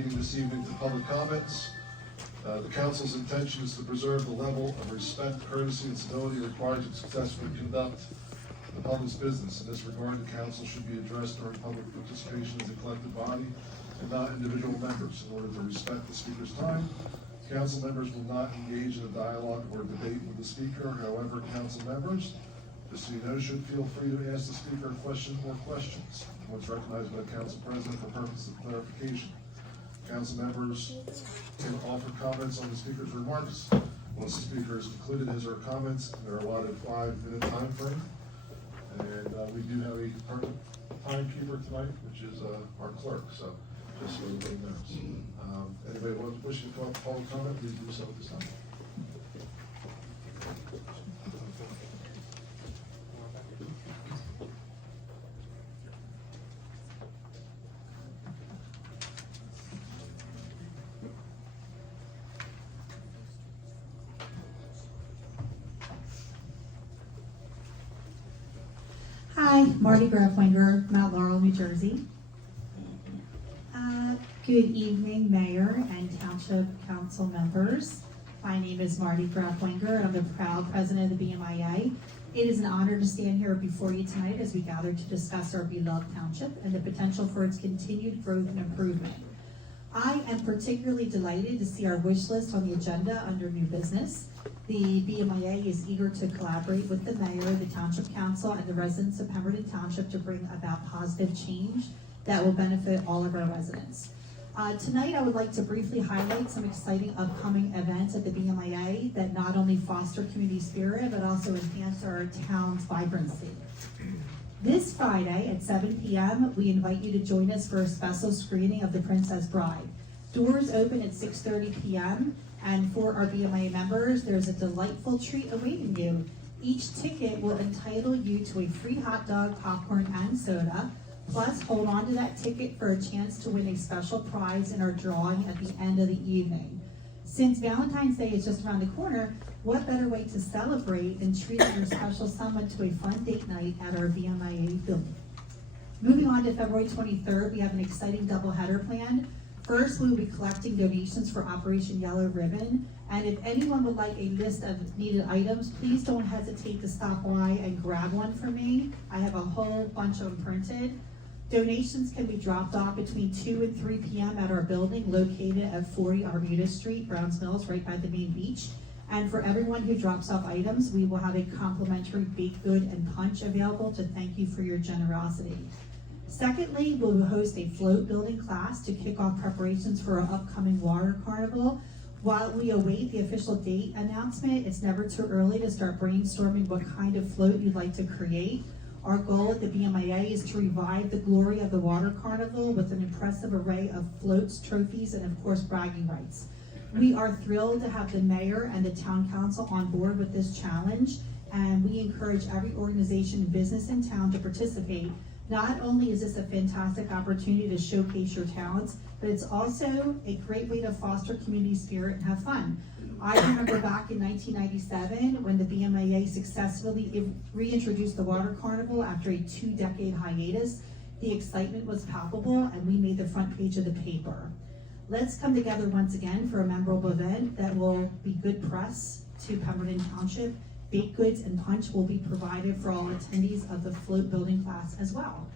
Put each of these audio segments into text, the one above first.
meeting this evening to public comments. The council's intention is to preserve the level of respect, courtesy, and civility required to successfully conduct the public's business. In this regard, the council should be addressed during public participation as a collective body and not individual members. In order to respect the speaker's time, council members will not engage in a dialogue or debate with the speaker. However, council members, just so you know, should feel free to ask the speaker a question or questions once recognized by the council president for purposes of clarification. Council members can offer comments on the speaker's remarks. Once the speaker has concluded his or her comments, they're allotted a 5-minute time frame. And we do have a permanent timekeeper tonight, which is our clerk, so just so everybody knows. Anybody wishing to come up for public comment, please do so at this time. Hi, Marty Graflinger, Mount Laurel, New Jersey. Good evening, Mayor and Township Council members. My name is Marty Graflinger. I'm the proud president of the BMIA. It is an honor to stand here before you tonight as we gather to discuss our beloved township and the potential for its continued growth and improvement. I am particularly delighted to see our wish list on the agenda under new business. The BMIA is eager to collaborate with the mayor, the township council, and the residents of Pemberton Township to bring about positive change that will benefit all of our residents. Tonight, I would like to briefly highlight some exciting upcoming events at the BMIA that not only foster community spirit, but also enhance our town's vibrancy. This Friday at 7 p.m., we invite you to join us for a special screening of The Princess Bride. Doors open at 6:30 p.m., and for our BMIA members, there's a delightful treat awaiting you. Each ticket will entitle you to a free hot dog, popcorn, and soda. Plus, hold on to that ticket for a chance to win a special prize in our drawing at the end of the evening. Since Valentine's Day is just around the corner, what better way to celebrate than treating your special someone to a fun date night at our BMIA building? Moving on to February 23rd, we have an exciting doubleheader planned. First, we will be collecting donations for Operation Yellow Ribbon, and if anyone would like a list of needed items, please don't hesitate to stop by and grab one for me. I have a whole bunch of them printed. Donations can be dropped off between 2 and 3 p.m. at our building located at 40 Arbutus Street, Browns Mills, right by the main beach. And for everyone who drops off items, we will have a complimentary baked good and punch available to thank you for your generosity. Secondly, we will host a float building class to kick off preparations for our upcoming water carnival. While we await the official date announcement, it's never too early to start brainstorming what kind of float you'd like to create. Our goal at the BMIA is to revive the glory of the water carnival with an impressive array of floats, trophies, and of course bragging rights. We are thrilled to have the mayor and the town council on board with this challenge, and we encourage every organization and business in town to participate. Not only is this a fantastic opportunity to showcase your talents, but it's also a great way to foster community spirit and have fun. I remember back in 1997 when the BMIA successfully reintroduced the water carnival after a 2-decade hiatus. The excitement was palpable, and we made the front page of the paper. Let's come together once again for a memorable event that will be good press to Pemberton Township. Baked goods and punch will be provided for all attendees of the float building class as well.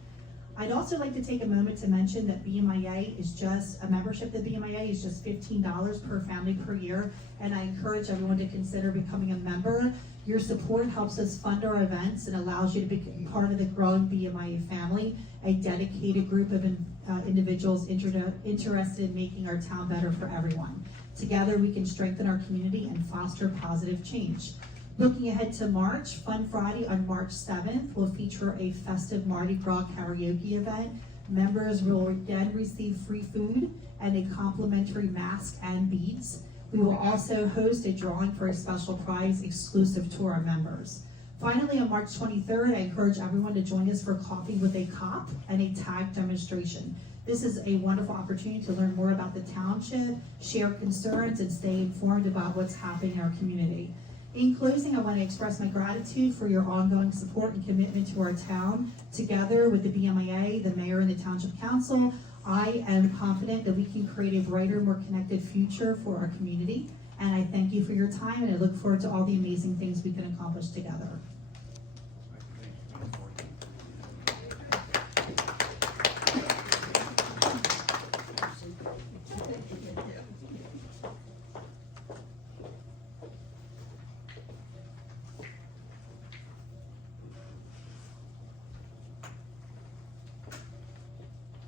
I'd also like to take a moment to mention that BMIA is just, a membership to BMIA is just $15 per family per year, and I encourage everyone to consider becoming a member. Your support helps us fund our events and allows you to be part of the growing BMIA family, a dedicated group of individuals interested in making our town better for everyone. Together we can strengthen our community and foster positive change. Looking ahead to March, Fun Friday on March 7th will feature a festive Mardi Gras karaoke event. Members will again receive free food and a complimentary mask and beads. We will also host a drawing for a special prize exclusive to our members. Finally, on March 23rd, I encourage everyone to join us for Coffee with a Cop and a tag demonstration. This is a wonderful opportunity to learn more about the township, share concerns, and stay informed about what's happening in our community. In closing, I want to express my gratitude for your ongoing support and commitment to our town. Together with the BMIA, the mayor, and the township council, I am confident that we can create a brighter, more connected future for our community. And I thank you for your time, and I look forward to all the amazing things we can accomplish together.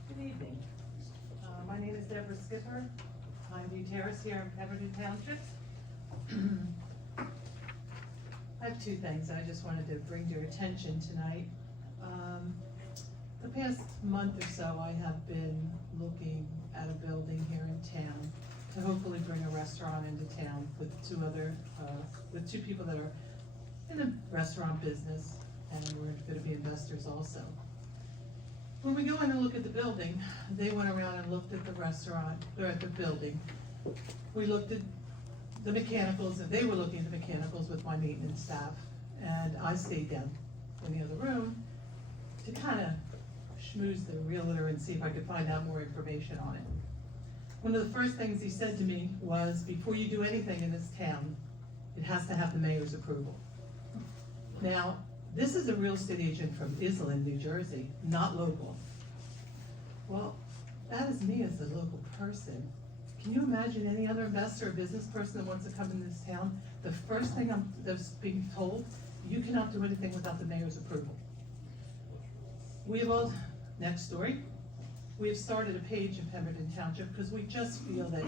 Good evening. My name is Deborah Skipper. I'm View Terrace here in Pemberton Township. I have two things I just wanted to bring to your attention tonight. The past month or so, I have been looking at a building here in town to hopefully bring a restaurant into town with two people that are in the restaurant business, and we're gonna be investors also. When we go in and look at the building, they went around and looked at the restaurant, or at the building. We looked at the mechanicals, and they were looking at the mechanicals with my maintenance staff. And I stayed down in the other room to kind of schmooze the realtor and see if I could find out more information on it. One of the first things he said to me was, before you do anything in this town, it has to have the mayor's approval. Now, this is a real estate agent from Island, New Jersey, not local. Well, that is me as a local person. Can you imagine any other investor or business person that wants to come in this town? The first thing that's being told, you cannot do anything without the mayor's approval. We have all, next story, we have started a page in Pemberton Township because we just feel that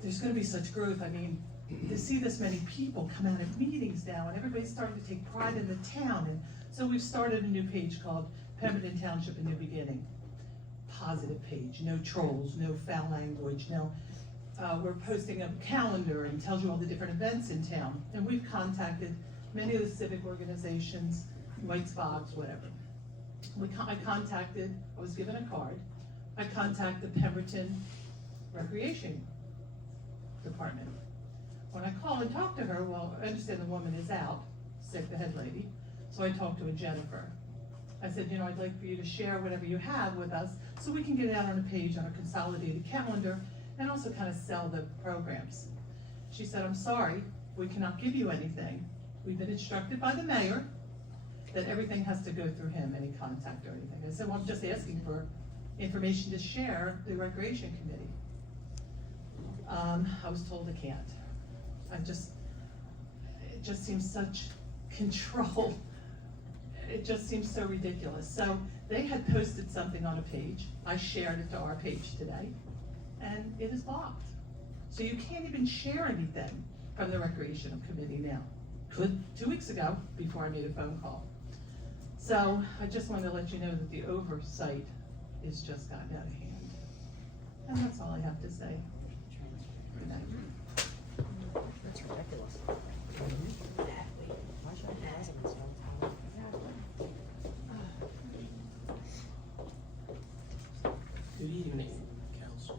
there's gonna be such growth. I mean, to see this many people come out of meetings now, and everybody's starting to take pride in the town, and so we've started a new page called Pemberton Township, A New Beginning. Positive page, no trolls, no foul language, no, we're posting a calendar and tells you all the different events in town, and we've contacted many of the civic organizations, White's Fox, whatever. I was given a card, I contacted the Pemberton Recreation Department. When I call and talk to her, well, I understand the woman is out, sick, the head lady, so I talked to Jennifer. I said, I'd like for you to share whatever you have with us so we can get it out on a page on a consolidated calendar and also kind of sell the programs. She said, I'm sorry, we cannot give you anything. We've been instructed by the mayor that everything has to go through him, any contact or anything. I said, well, I'm just asking for information to share the recreation committee. I was told I can't. It just seems such control. It just seems so ridiculous. So they had posted something on a page. I shared it to our page today, and it is blocked. So you can't even share anything from the recreational committee now. Could 2 weeks ago, before I made a phone call. So I just wanted to let you know that the oversight is just gotten out of hand. And that's all I have to say. Good night. That's ridiculous. Why should I have residents all the time? Good evening, council.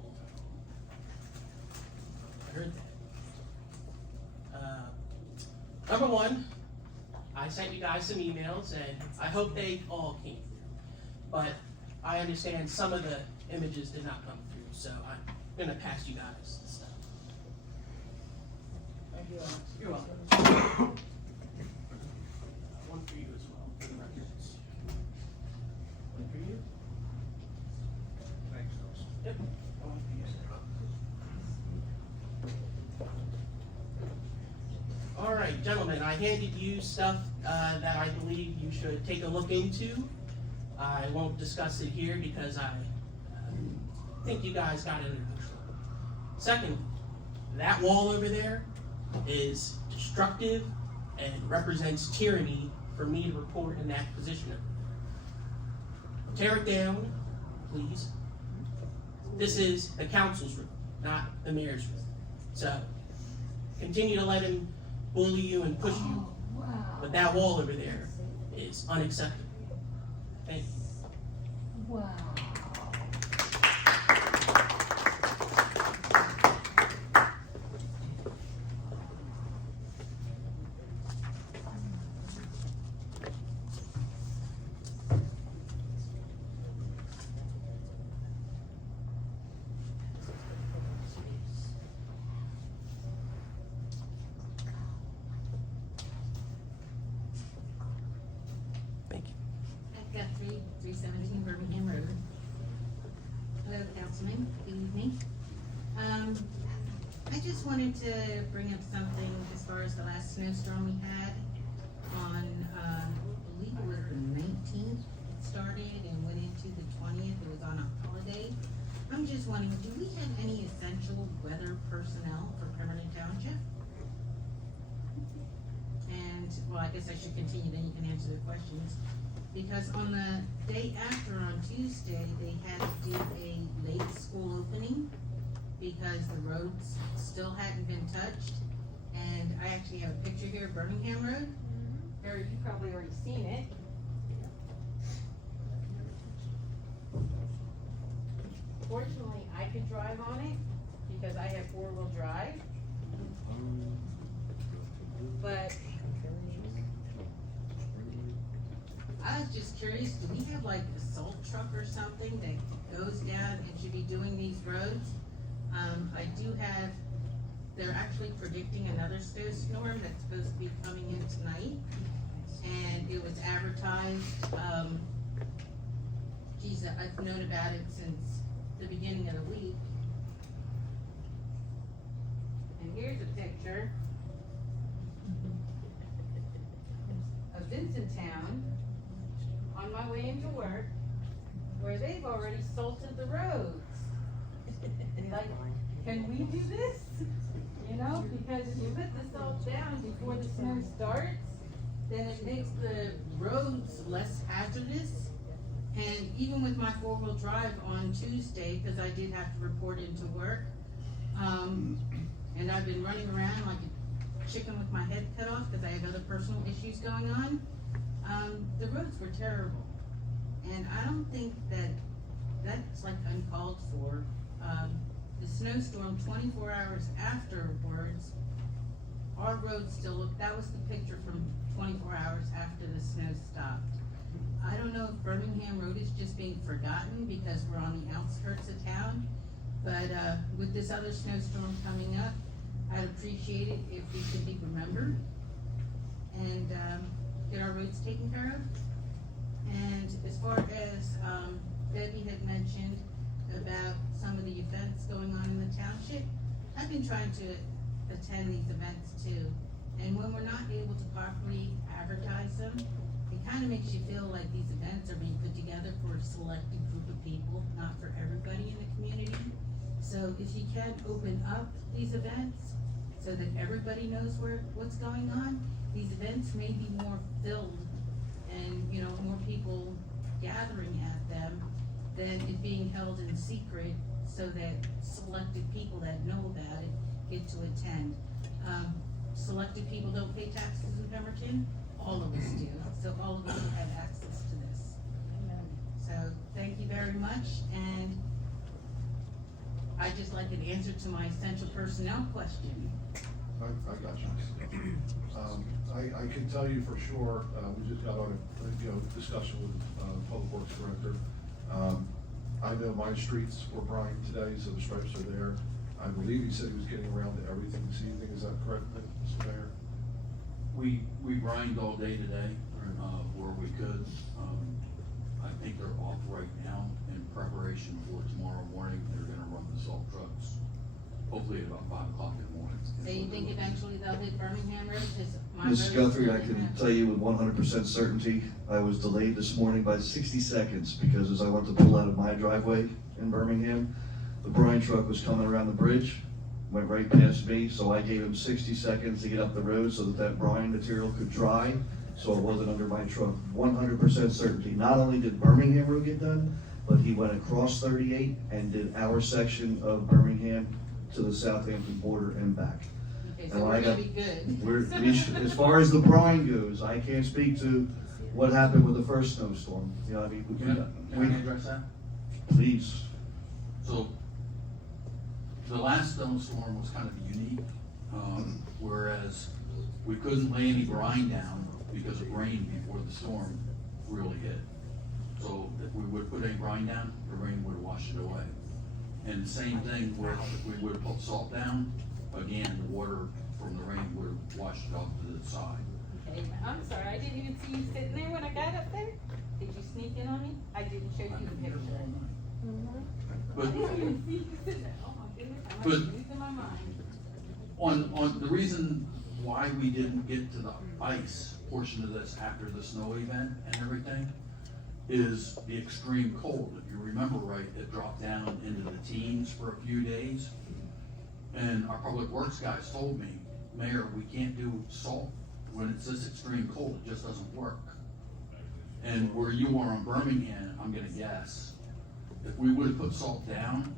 I heard that. Number one, I sent you guys some emails, and I hope they all came through. But I understand some of the images did not come through, so I'm gonna pass you guys the stuff. Thank you. You're welcome. One for you as well, for the records. One for you. Thanks, Yep. One for you, sir. All right, gentlemen, I handed you stuff that I believe you should take a look into. I won't discuss it here because I think you guys got it under control. Second, that wall over there is destructive and represents tyranny for me to report in that position over there. Tear it down, please. This is the council's room, not the mayor's room. So, continue to let him bully you and push you. But that wall over there is unacceptable. Thank you. Wow. just wanted to bring up something as far as the last snowstorm we had on, I believe it was the 19th. It started and went into the 20th. It was on a holiday. I'm just wondering, do we have any essential weather personnel for Pemberton Township? And, well, I guess I should continue, then you can answer the questions. Because on the day after, on Tuesday, they had to do a late school opening because the roads still hadn't been touched. And I actually have a picture here of Birmingham Road. Or you've probably already seen it. Fortunately, I could drive on it because I have four-wheel drive. But I was just curious, do we have like a salt truck or something that goes down and should be doing these roads? I do have, they're actually predicting another snowstorm that's supposed to be coming in tonight. And it was advertised, geez, I've known about it since the beginning of the week. and here's a picture of Vincenttown on my way into work, where they've already salted the roads. Like, can we do this? You know, because if you put the salt down before the snow starts, Then it makes the roads less hazardous. And even with my four-wheel drive on Tuesday, because I did have to report into work, and I've been running around like a chicken with my head cut off because I have other personal issues going on, the roads were terrible. And I don't think that that's like uncalled for. The snowstorm 24 hours afterwards, our roads still look, that was the picture from 24 hours after the snow stopped. I don't know if Birmingham Road is just being forgotten because we're on the outskirts of town, but, with this other snowstorm coming up, I'd appreciate it if we could be remembered and, get our roads taken care of. And as far as, Debbie had mentioned about some of the events going on in the township, I've been trying to attend these events too. And when we're not able to properly advertise them, it kind of makes you feel like these events are being put together for a selected group of people, not for everybody in the community. So if you can open up these events so that everybody knows what's going on, these events may be more filled and, you know, more people gathering at them than it being held in secret so that selected people that know about it get to attend. Selected people don't pay taxes in Pemberton, all of us do, so all of us have access to this. So, thank you very much, and I'd just like an answer to my essential personnel question. I got you. I can tell you for sure, we just got on a, discussion with, Public Works Director. I know my streets were brined today, so the stripes are there. I believe he said he was getting around to everything this evening, is that correct, Mr. Mayor? We brined all day today, where we could. I think they're off right now in preparation for tomorrow morning. They're gonna run the salt trucks, hopefully at about 5 o'clock in the morning. So you think eventually they'll hit Birmingham Road, because my road Ms. is Guthrie, I Birmingham. can tell you with 100% certainty, I was delayed this morning by 60 seconds because as I went to pull out of my driveway in Birmingham, the brine truck was coming around the bridge, went right past me, so I gave him 60 seconds to get up the road so that brine material could dry, so it wasn't under my truck. 100% certainty. Not only did Birmingham Road get done, but he went across 38 and did our section of Birmingham to the Southampton border and back. Okay, so And we're I gonna got- be good. As far as the brine goes, I can't speak to what happened with the first snowstorm. You know, I mean, Can I address that? please. So, the last snowstorm was kind of unique, whereas we couldn't lay any brine down because it rained before the storm really hit. So if we would put any brine down, the rain would wash it away. And the same thing where if we would put salt down, again, the water from the rain would have washed it off to the side. okay, I'm sorry, I didn't even see you sitting there when I got up there. Did you sneak in on me? I didn't show you the picture. I But didn't even see you sitting there. Oh my goodness, I'm But- losing my mind. On the reason why we didn't get to the ice portion of this after the snow event and everything is the extreme cold. If you remember right, it dropped down into the teens for a few days. And our public works guys told me, Mayor, we can't do salt when it's this extreme cold, it just doesn't work. And where you are on Birmingham, I'm gonna guess, if we would've put salt down,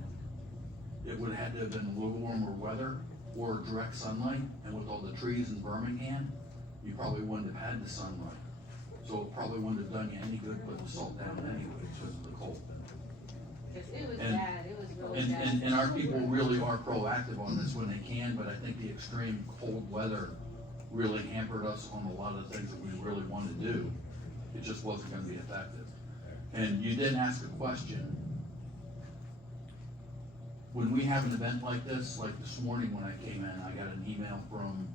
it would've had to have been a little warmer weather or direct sunlight, and with all the trees in Birmingham, you probably wouldn't have had the sunlight. So it probably wouldn't have done you any good putting the salt down anyway, because of the cold. Cause it was And- bad, it was really bad. And our people really are proactive on this when they can, but I think the extreme cold weather really hampered us on a lot of the things that we really wanted to do. It just wasn't gonna be effective. And you didn't ask a question. When we have an event like this, like this morning when I came in, I got an email from,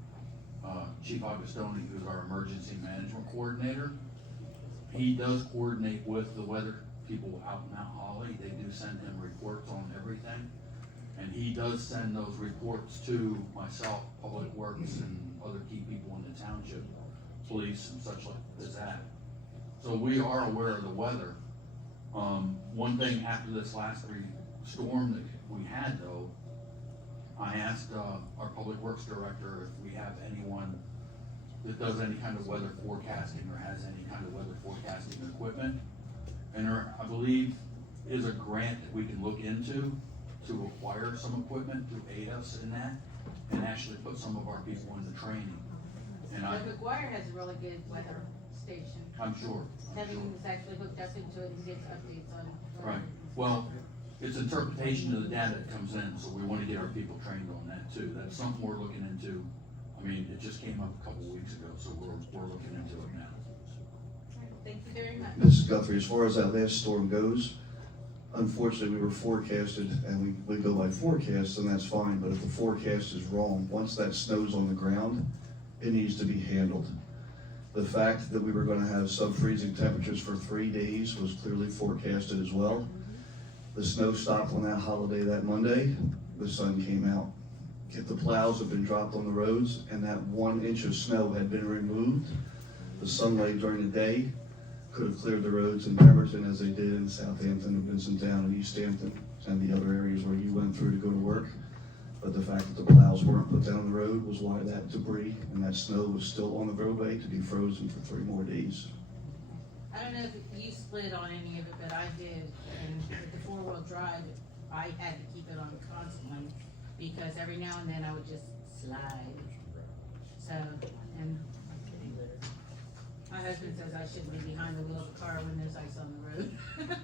Chief Augustoni, who's our emergency management coordinator. He does coordinate with the weather people out in Mount Holly. They do send him reports on everything. And he does send those reports to myself, Public Works, and other key people in the township, police and such like as that. So we are aware of the weather. One thing after this last storm that we had though, I asked, our Public Works Director if we have anyone that does any kind of weather forecasting or has any kind of weather forecasting equipment. And there, I believe, is a grant that we can look into to acquire some equipment to aid us in that and actually put some of our people into training. And But McGuire has a really good weather station. I'm sure. Kevin was actually hooked up into it and gets updates on. Right, well, it's interpretation of the data that comes in, so we wanna get our people trained on that too. That's something we're looking into. I mean, it just came up a couple of weeks ago, so we're looking into it now. Thank you very much. Mrs. Guthrie, as far as that last storm goes, unfortunately, we were forecasted, and we go by forecasts, and that's fine, but if the forecast is wrong, once that snow's on the ground, it needs to be handled. The fact that we were gonna have sub-freezing temperatures for 3 days was clearly forecasted as well. The snow stopped on that holiday that Monday, the sun came out. If the plows had been dropped on the roads and that 1 inch of snow had been removed, the sunlight during the day could have cleared the roads in Pemberton as they did in Southampton and Vincenttown and East Hampton and the other areas where you went through to go to work. But the fact that the plows weren't put down the road was why that debris and that snow was still on the roadway to be frozen for 3 more days. I don't know if you slid on any of it, but I did, and with the 4-wheel drive, I had to keep it on constantly, because every now and then I would just slide. So, and my husband says I shouldn't be behind the wheel of a car when there's ice on the road.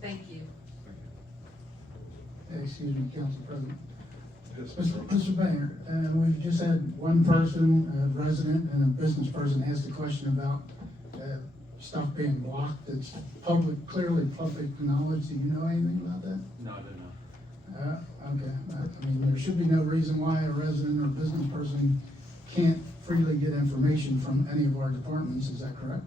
Thank you. Excuse me, Council President. Yes, Mr. Mayor, we've just had one person, a resident and a business person, ask a question about stuff being blocked. It's clearly public knowledge. Do you know anything about that? No, I did not. Okay, I mean, there should be no reason why a resident or business person can't freely get information from any of our departments. Is that correct?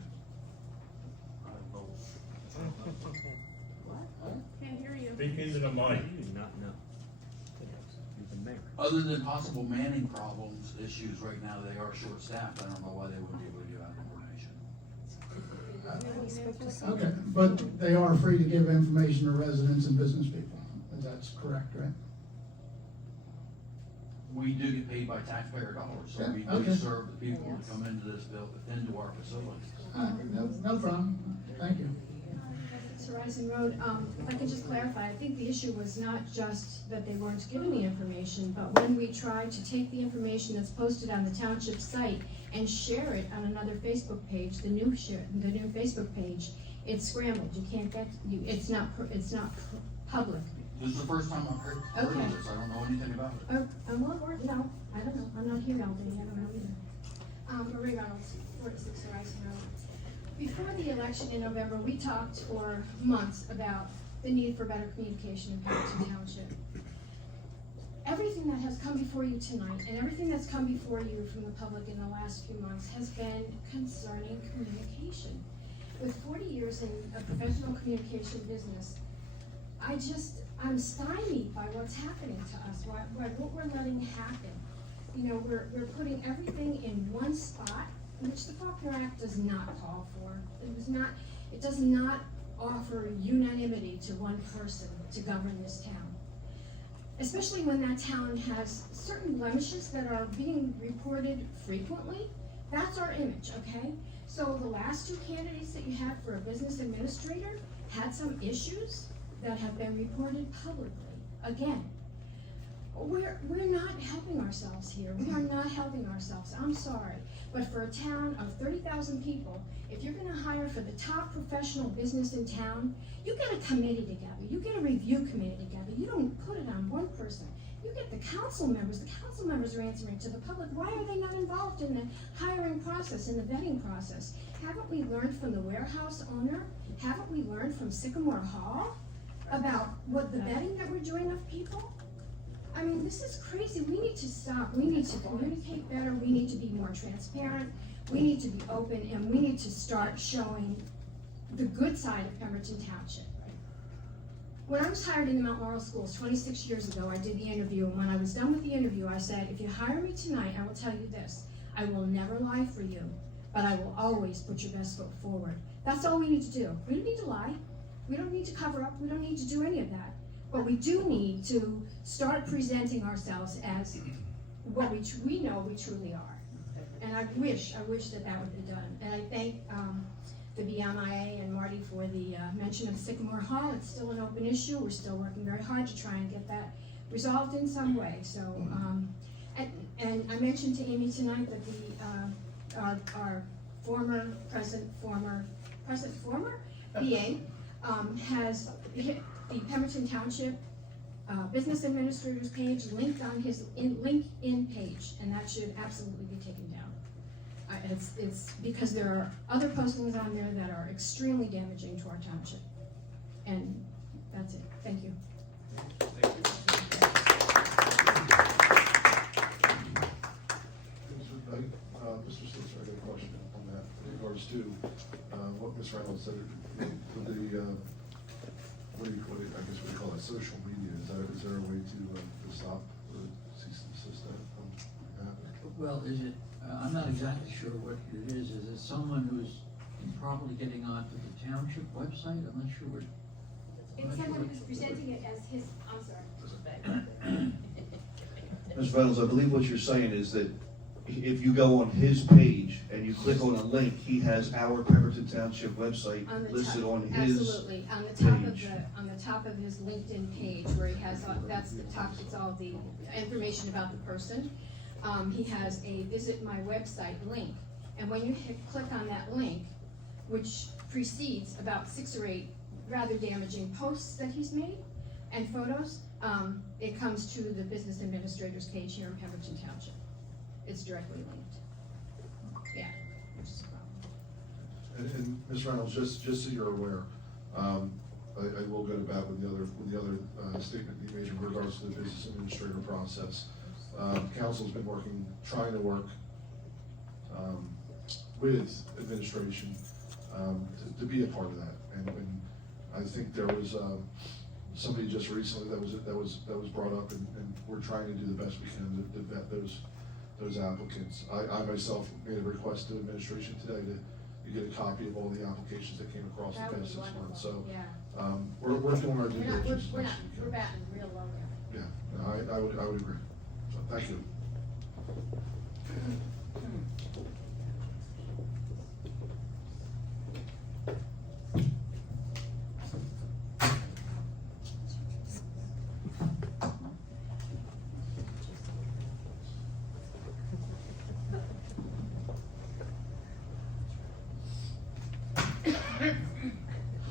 Can't hear you. Speak into the mic. You do not know. You're the mayor. Other than possible manning problems, issues right now, they are short-staffed. I don't know why they wouldn't be able to give out information. Okay, but they are free to give information to residents and business people. That's correct, right? We do get paid by taxpayer dollars, so we Yeah, do okay. serve the people that come into this into our facilities. No problem. Thank you. Mr. Rising Road, if I could just clarify, I think the issue was not just that they weren't given the information, but when we tried to take the information that's posted on the township site and share it on another Facebook page, the new Facebook page, it's scrambled. You can't get, it's not public. This is the first time I've heard Okay. of this. I don't know anything about it. No, I don't know. I'm not here all day. I don't know either. Marie Reynolds, 46 Horizon Road. Before the election in November, we talked for months about the need for better communication in Pemberton Township. Everything that has come before you tonight and everything that's come before you from the public in the last few months has been concerning communication. With 40 years in a professional communication business, I'm stymied by what's happening to us, by what we're letting happen. You know, we're putting everything in one spot, which the Faulkner Act does not call for. It does not offer unanimity to one person to govern this town. Especially when that town has certain blemishes that are being reported frequently. That's our image, okay? So the last two candidates that you had for a business administrator had some issues that have been reported publicly. Again, we're not helping ourselves here. We are not helping ourselves. I'm sorry. But for a town of 30,000 people, if you're gonna hire for the top professional business in town, you get a committee together. You get a review committee together. You don't put it on one person. You get the council members. The council members are answering to the public. Why are they not involved in the hiring process, in the vetting process? Haven't we learned from the warehouse owner? Haven't we learned from Sycamore Hall about what the vetting that we're doing of people? I mean, this is crazy. We need to stop. We need to communicate better. We need to be more transparent. We need to be open, and we need to start showing the good side of Pemberton Township. When I was hired in the Mount Laurel schools 26 years ago, I did the interview, and when I was done with the interview, I said, if you hire me tonight, I will tell you this: I will never lie for you, but I will always put your best foot forward. That's all we need to do. We don't need to lie. We don't need to cover up. We don't need to do any of that. But we do need to start presenting ourselves as what we know we truly are. And I wish that would be done. And I thank the BMIA and Marty for the mention of Sycamore Hall. It's still an open issue. We're still working very hard to try and get that resolved in some way. So, and I mentioned to Amy tonight that our present former BA has hit the Pemberton Township Business Administrators page linked on his LinkedIn page, and that should absolutely be taken down. It's because there are other postings on there that are extremely damaging to our township. And that's it. Thank you. Mr. Slitzer, I got a question on that in regards to what Ms. Reynolds said for the what do you call it, social media. Is there a way to stop or cease and desist that from happening? Well, is it, I'm not exactly sure what it is. Is it someone who's improperly getting onto the township website? I'm not sure what. It's someone who's presenting it as his, I'm sorry. Ms. Reynolds, I believe what you're saying is that if you go on his page and you click on a link, he has our Pemberton Township website listed on his absolutely, on the top of page. on the top of his LinkedIn page, where he has, that's the top, it's all the information about the person. He has a visit my website link, and when you click on that link, which precedes about 6 or 8 rather damaging posts that he's made and photos, it comes to the business administrators page here in Pemberton Township. It's directly linked. Yeah, which is a problem. And Ms. Reynolds, just so you're aware, I will go to bat with the other statement you made in regards to the business administrator process. Council's been trying to work with administration to be a part of that. And I think there was somebody just recently that was brought up, and we're trying to do the best we can to vet those applicants. I myself made a request to administration today to get a copy of all the applications that came across the past 6 months. So we're doing our due diligence. We're batting real low now. Yeah, no, I would agree. So thank you.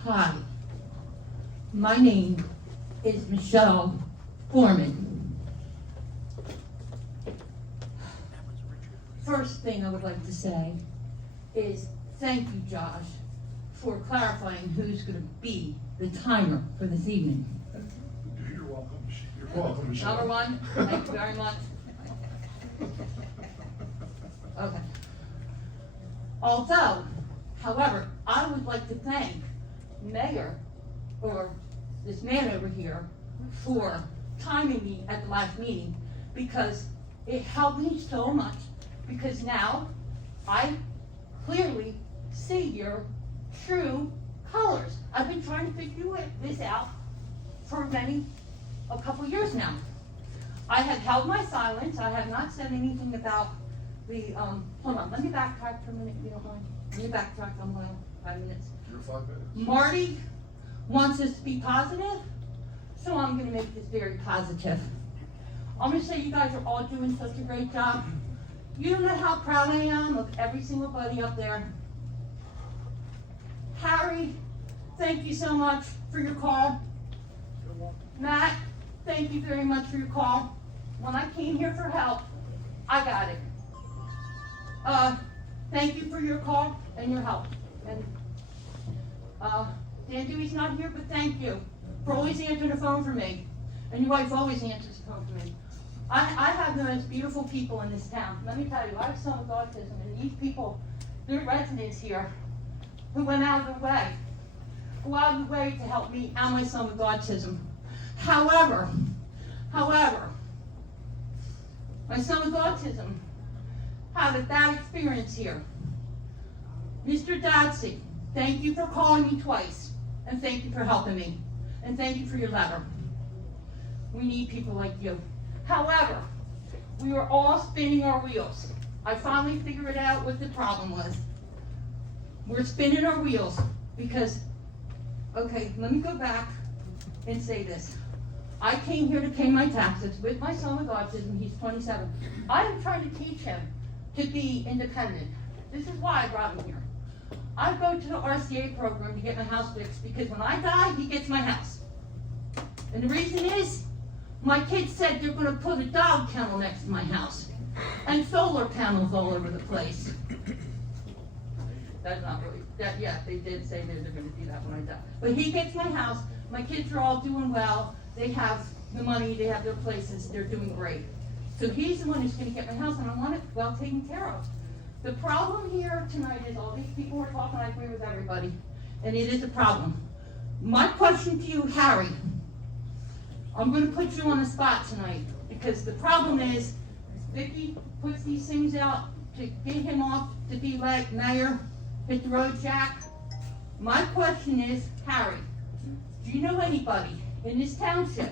Hi, my name is Michelle Foreman. First thing I would like to say is thank you, Josh, for clarifying who's going to be the timer for this evening. You're welcome. You're welcome, Michelle. Number one, thank you very much. Okay. Although, however, I would like to thank Mayor, or this man over here, for timing me at the last meeting, because it helped me so much, because now I clearly see your true colors. I've been trying to figure this out for a couple years now. I have held my silence. I have not said anything about the, hold on, let me backtrack for a minute, if you don't mind. Let me backtrack, I'm going 5 minutes. Your 5 minutes. Marty wants us to be positive, so I'm gonna make this very positive. I'm gonna say you guys are all doing such a great job. You don't know how proud I am of every single buddy up there. Harry, thank you so much for your call. Matt, thank you very much for your call. When I came here for help, I got it. Thank you for your call and your help. And Dan Dewey's not here, but thank you for always answering the phone for me. And your wife always answers the phone for me. I have the most beautiful people in this town. Let me tell you, I have someone with autism, and these people, they're residents here, who went out of their way, to help me and my son with autism. However, my son with autism had a bad experience here. Mr. Dadsey, thank you for calling me twice, and thank you for helping me, and thank you for your letter. We need people like you. However, we were all spinning our wheels. I finally figured out what the problem was. We're spinning our wheels because, okay, let me go back and say this. I came here to pay my taxes with my son with autism. He's 27. I am trying to teach him to be independent. This is why I brought him here. I go to the RCA program to get my house fixed because when I die, he gets my house. And the reason is, my kids said they're gonna put a dog kennel next to my house and solar panels all over the place. That's not really, yeah, they did say they're gonna do that when I die. But he gets my house, my kids are all doing well, they have the money, they have their places, they're doing great. So he's the one who's gonna get my house, and I want it well taken care of. The problem here tonight is all these people are talking, I agree with everybody, and it is a problem. My question to you, Harry, I'm gonna put you on the spot tonight, because the problem is, Vicky puts these things out to get him off to be like mayor, hit the road, Jack. My question is, Harry, do you know anybody in this township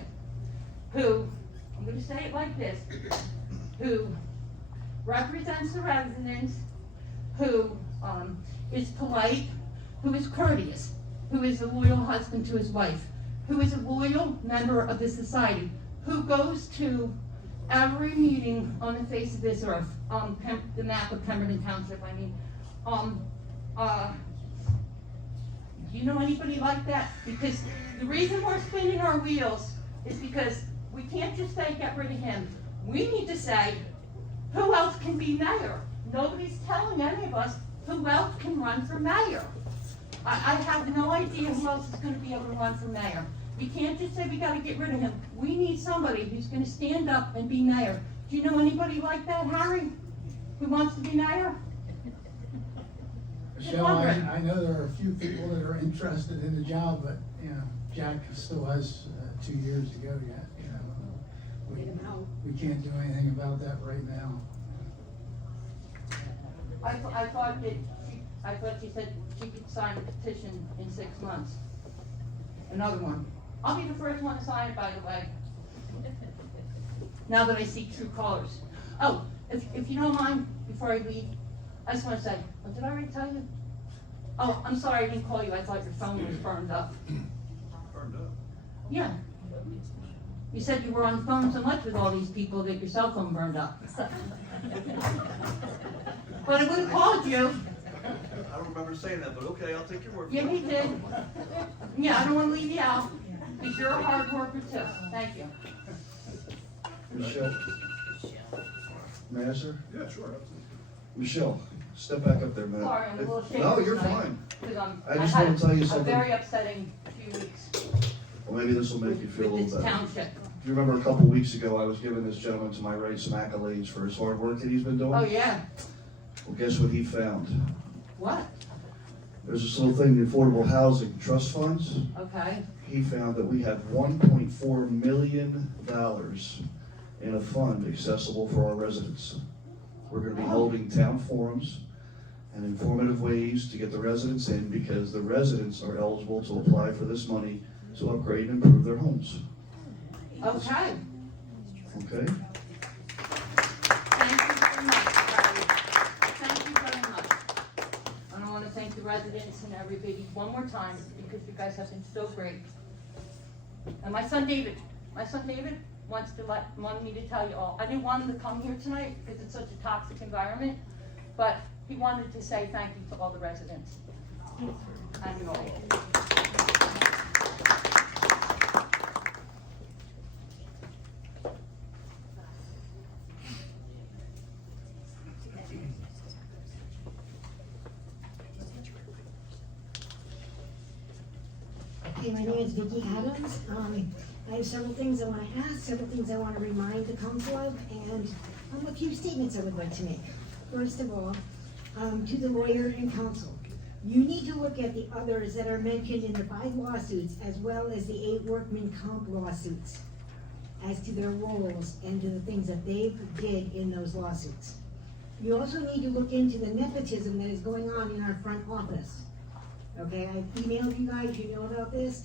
who, I'm gonna say it like this, who represents the residents, who is polite, who is courteous, who is a loyal husband to his wife, who is a loyal member of the society, who goes to every meeting on the face of this earth, the map of Pemberton Township, I mean, do you know anybody like that? Because the reason we're spinning our wheels is because we can't just say get rid of him. We need to say, who else can be mayor? Nobody's telling any of us who else can run for mayor. I have no idea who else is gonna be able to run for mayor. You can't just say we gotta get rid of him. We need somebody who's gonna stand up and be mayor. Do you know anybody like that, Harry, who wants to be mayor? Michelle, I know there are a few people that are interested in the job, but, you know, Jack still has 2 years to go yet, you know. We can't do anything about that right now. I thought she said she could sign a petition in 6 months. Another one. I'll be the first one to sign it, by the way. Now that I see true colors. Oh, if you don't mind, before I leave, I just want to say, did I already tell you? Oh, I'm sorry I didn't call you. I thought your phone was burned up. Burned up. Yeah. You said you were on the phone so much with all these people that your cell phone burned up. But I would have called you. I don't remember saying that, but okay, I'll take your word for Yeah, it. he did. Yeah, I don't want to leave you out, because you're a hard worker too. Thank you. Michelle? May I, sir? Yeah, sure, absolutely. Michelle, step back up there, man. Sorry, I'm a little shaky No, you're tonight, fine. Because I just want to tell you a something. very upsetting few weeks Well, maybe this will make you feel a with little this better. township. If you remember a couple weeks ago, I was giving this gentleman to my right some accolades for his hard work that he's been doing. Oh, yeah. Well, guess what he found? What? There's this little thing, the Affordable Housing Trust Funds. Okay, He found that we have $1.4 million in a fund accessible for our residents. We're gonna be holding town forums and informative ways to get the residents in, because the residents are eligible to apply for this money to upgrade and improve their homes. okay. Okay? Thank you very much, Charlie. Thank you very much. And I want to thank the residents and everybody one more time, because you guys have been so great. And my son David wanted me to tell you all. I didn't want him to come here tonight because it's such a toxic environment, but he wanted to say thank you to all the residents. And you all. Okay, my name is Vicki Adams. I have several things I want to ask, several things I want to remind the council of, and a few statements I would like to make. First of all, to the lawyer and counsel, you need to look at the others that are mentioned in the 5 lawsuits, as well as the 8 workman comp lawsuits, as to their roles and to the things that they did in those lawsuits. You also need to look into the nepotism that is going on in our front office. Okay, I emailed you guys, you know about this.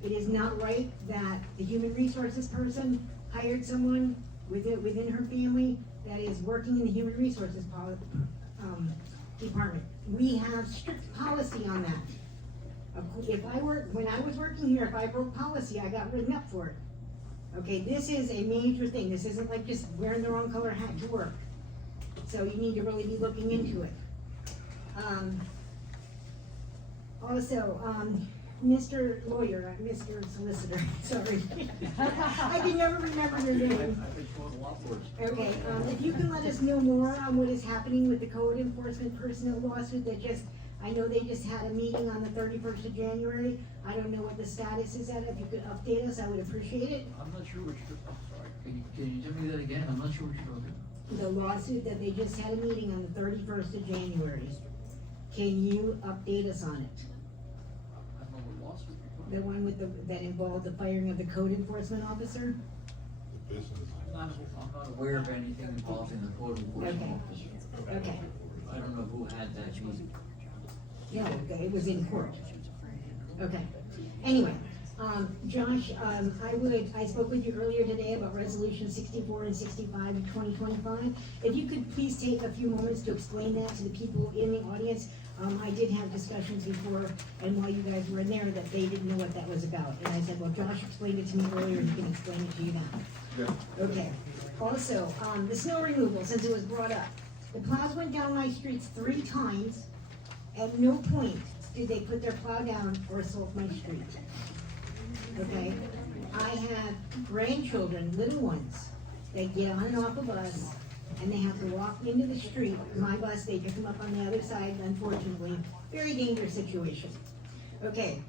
It is not right that the human resources person hired someone within her family that is working in the human resources department. We have strict policy on that. When I was working here, if I broke policy, I got written up for it. Okay, this is a major thing. This isn't like just wearing the wrong color hat to work. So you need to really be looking into it. Also, Mr. Lawyer, Mr. Solicitor, sorry. I can never remember your name. Okay, if you can let us know more on what is happening with the code enforcement personnel lawsuit that I know they just had a meeting on the 31st of January. I don't know what the status is at. If you could update us, I would appreciate it. I'm not sure what you're, I'm sorry, can you tell me that again? I'm not sure what you're talking about. The lawsuit that they just had a meeting on the 31st of January. Can you update us on it? I don't know what lawsuit you're talking The one that involved the firing of the code enforcement officer? about. I'm not aware of anything involving the code enforcement Okay. officer. Okay. I don't know who had that meeting. No, it was in court. Okay. Anyway, Josh, I spoke with you earlier today about resolution 64 and 65 of 2025. If you could please take a few moments to explain that to the people in the audience. I did have discussions before, and while you guys were in there, that they didn't know what that was about. And I said, well, Josh explained it to me earlier, and he can explain it to you now. Yeah. Okay. Also, the snow removal, since it was brought up. The plows went down my streets 3 times. At no point did they put their plow down or salt my street. Okay? I have grandchildren, little ones, that get on and off a bus, and they have to walk into the street. My bus, they pick them up on the other side, unfortunately. Very dangerous situation. Okay.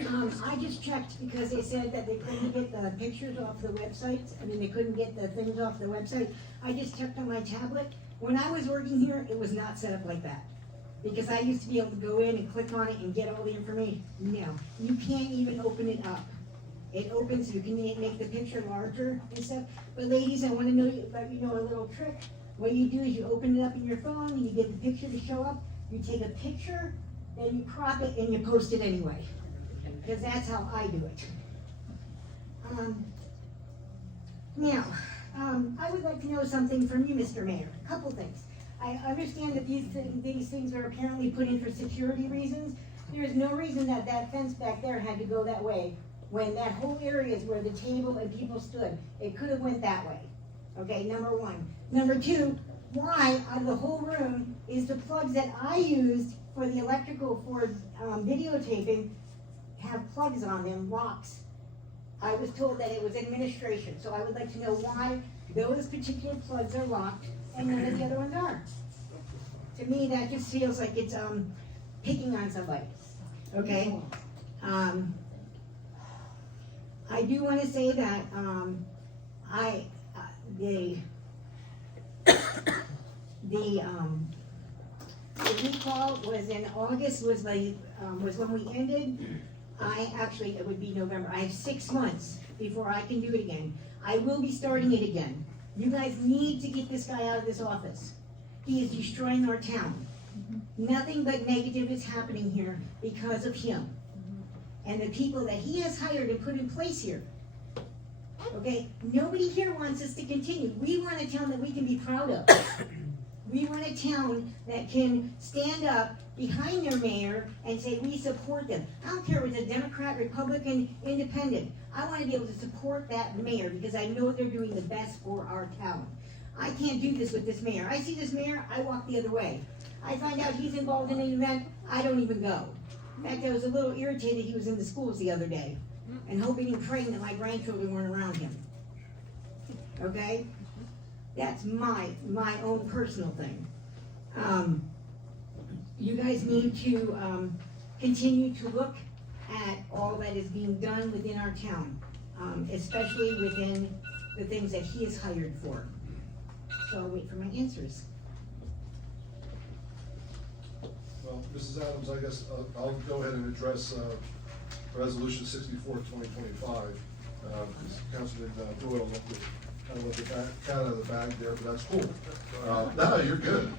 I just checked because they said that they couldn't get the pictures off the websites. They couldn't get the things off the website. I just checked on my tablet. When I was working here, it was not set up like that. Because I used to be able to go in and click on it and get all the information. No, you can't even open it up. It opens, you can make the picture larger and stuff. But ladies, I want to let you know a little trick. What you do is you open it up in your phone and you get the picture to show up. You take a picture, then you crop it and you post it anyway. Because that's how I do it. Now, I would like to know something from you, Mr. Mayor. A couple things. I understand that these things are apparently put in for security reasons. There is no reason that that fence back there had to go that way when that whole area is where the table and people stood. It could have went that way. Okay, number 1. Number 2, why out of the whole room is the plugs that I used for the electrical for videotaping have plugs on them, locks? I was told that it was administration, so I would like to know why those particular plugs are locked and none of the other ones are. To me, that just feels like it's picking on somebody. Okay? I do want to say that the recall was in August, was when we ended. It would be November. I have 6 months before I can do it again. I will be starting it again. You guys need to get this guy out of this office. He is destroying our town. Nothing but negative is happening here because of him. And the people that he has hired and put in place here. Okay, nobody here wants us to continue. We want a town that we can be proud of. We want a town that can stand up behind their mayor and say, we support them. I don't care if it's a Democrat, Republican, Independent. I want to be able to support that mayor because I know they're doing the best for our town. I can't do this with this mayor. I see this mayor, I walk the other way. I find out he's involved in an event, I don't even go. In fact, I was a little irritated he was in the schools the other day and hoping and praying that my grandchildren weren't around him. Okay? That's my own personal thing. You guys need to continue to look at all that is being done within our town, especially within the things that he is hired for. So I'll wait for my answers. Well, Mrs. Adams, I guess I'll go ahead and address Resolution 64, 2025, because Councilman Doyle kind of let the cat out of the bag there, but that's cool. No, you're good.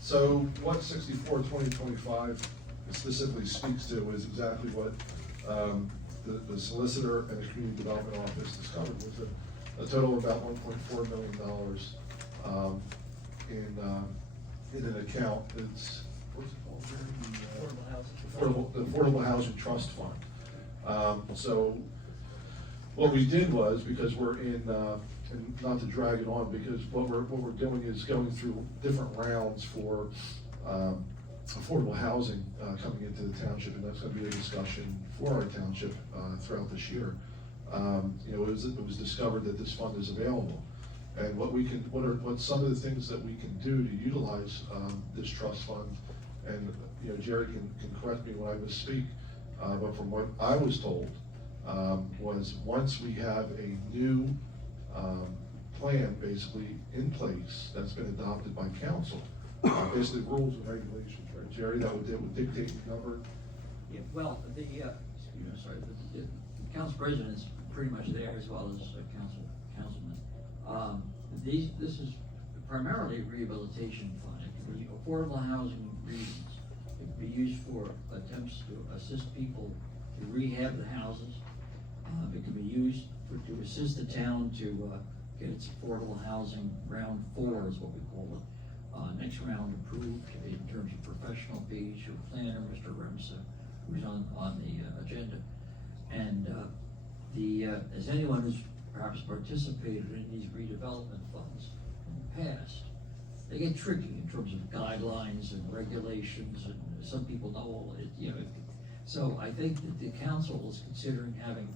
So what 64, 2025 specifically speaks to is exactly what the solicitor and the community development office discovered was a total of about $1.4 million in an account. It's, what's it called, Jerry? The Affordable Housing Trust Fund. So what we did was, because we're and not to drag it on, because what we're doing is going through different rounds for affordable housing coming into the township, and that's going to be a discussion for our township throughout this year. It was discovered that this fund is available, and what some of the things that we can do to utilize this trust fund, and Jerry can correct me when I misspeak, but from what I was told, was once we have a new plan basically in place that's been adopted by council, basically rules and regulations, right, Jerry, that would dictate the number. Yeah, well, the council president is pretty much there, as well as councilman. This is primarily a rehabilitation fund. It can be affordable housing reasons. It can be used for attempts to assist people to rehab the houses. It can be used to assist the town to get its affordable housing round 4 is what we call it. Next round approved in terms of professional fees, your planner, Mr. Remsa, who's on the agenda. And as anyone who's perhaps participated in these redevelopment funds in the past, they get tricky in terms of guidelines and regulations, and some people know all it, So I think that the council is considering having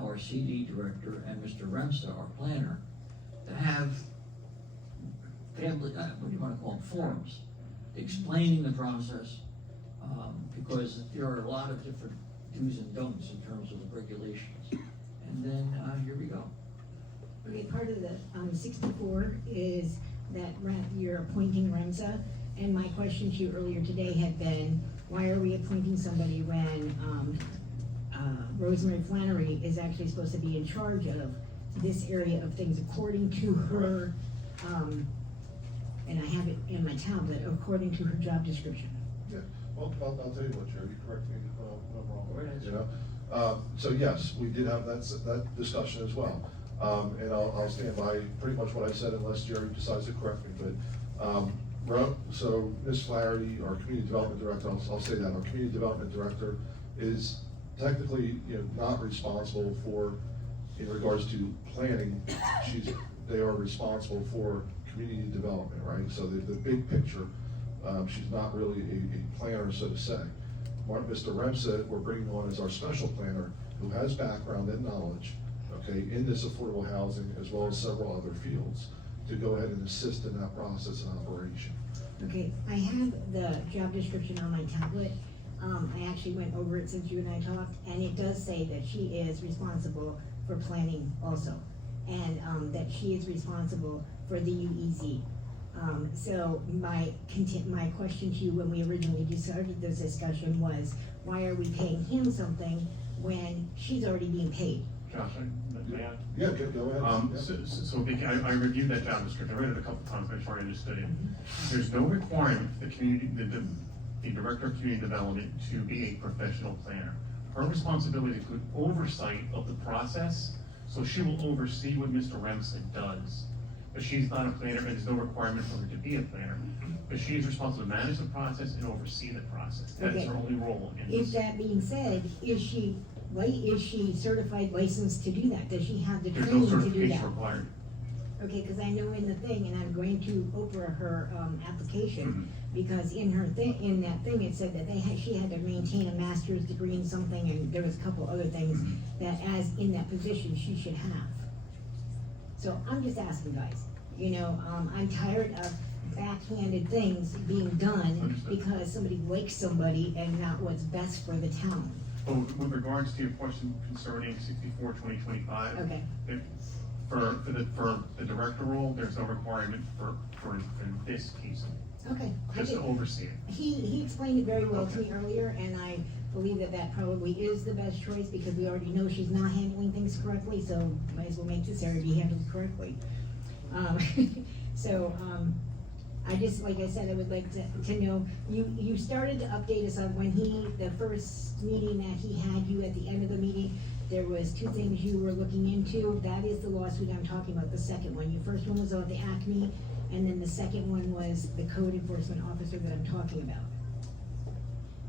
our CD director and Mr. Remsa, our planner, to have family, what do you want to call them, forums, explaining the process, because there are a lot of different do's and don'ts in terms of the regulations. And then here we go. Okay, part of the 64 is that you're appointing Remsa, and my question to you earlier today had been, why are we appointing somebody when Rosemary Flannery is actually supposed to be in charge of this area of things according to her, and I have it in my tablet, according to her job description. Yeah, well, I'll tell you what, Jerry, correct me if I'm wrong. So yes, we did have that discussion as well. And I'll stand by pretty much what I said unless Jerry decides to correct me, but, so Ms. Flaherty, our community development director, I'll say that, our community development director is technically, not responsible for, in regards to planning, they are responsible for community development, right? So the big picture, she's not really a planner, so to say. Mr. Remsa, we're bringing on as our special planner, who has background and knowledge, okay, in this affordable housing, as well as several other fields, to go ahead and assist in that process and operation. Okay, I have the job description on my tablet. I actually went over it since you and I talked, and it does say that she is responsible for planning also, and that she is responsible for the UEZ. So my question to you when we originally started this discussion was, why are we paying him something when she's already being paid? Josh, may I? Yeah, go ahead. I reviewed that job description, I read it a couple times, make sure I understood it. There's no requirement for the Director of Community Development to be a professional planner. Her responsibility is good oversight of the process, so she will oversee what Mr. Remsen does. But she's not a planner, and there's no requirement for her to be a planner. But she is responsible to manage the process and oversee the process. That is her only role in If this. that being said, is she certified licensed to do that? Does she have the There's no training to do certification that? required. Okay, because I know in the thing, and I'm going to Oprah her, application, because in her in that thing, it said that she had to maintain a master's degree in something, and there was a couple other things that as in that position, she should have. So I'm just asking, guys, I'm tired of backhanded things being done Understood. because somebody likes somebody and not what's best for the town. But with regards to your question concerning 64-2025. Okay. For the director role, there's no requirement for this case, Okay. just to oversee it. He explained it very well to me earlier, and I believe that probably is the best choice, because we already know she's not handling things correctly, so might as well make this area be handled correctly. I just, like I said, I would like to know, you started to update us on when the first meeting that he had you at the end of the meeting, there was 2 things you were looking into. That is the lawsuit I'm talking about, the second one. Your first one was about the Acme, and then the second one was the code enforcement officer that I'm talking about.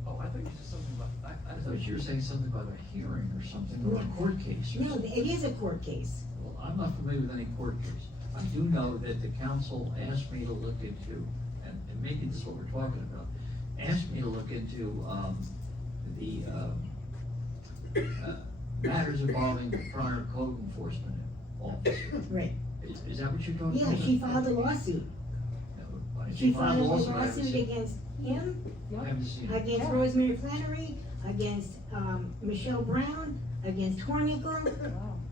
Oh, I thought you said something about, I thought you were saying something about a hearing or something, or a court case or No, something. it is a court case. Well, I'm not familiar with any court case. I do know that the council asked me to look into, and maybe this is what we're talking about, asked me to look into, the matters involving the prior code enforcement officer. Right. Is that what you're talking about? Yeah, she filed a lawsuit. Why did She filed a I haven't lawsuit seen it. against him, I haven't seen it. against Rosemary Flannery, against, Michelle Brown, against Hornicle.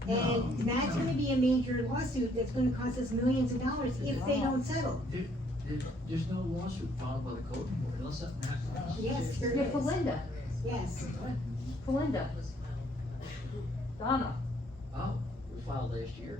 And that's gonna be a major lawsuit that's gonna cost us millions of dollars if they don't settle. There's no lawsuit filed by the code enforcement, unless something happens. Yes, there Yeah, is. for Linda, Yes. for Linda. Donna. Oh, it was filed last year.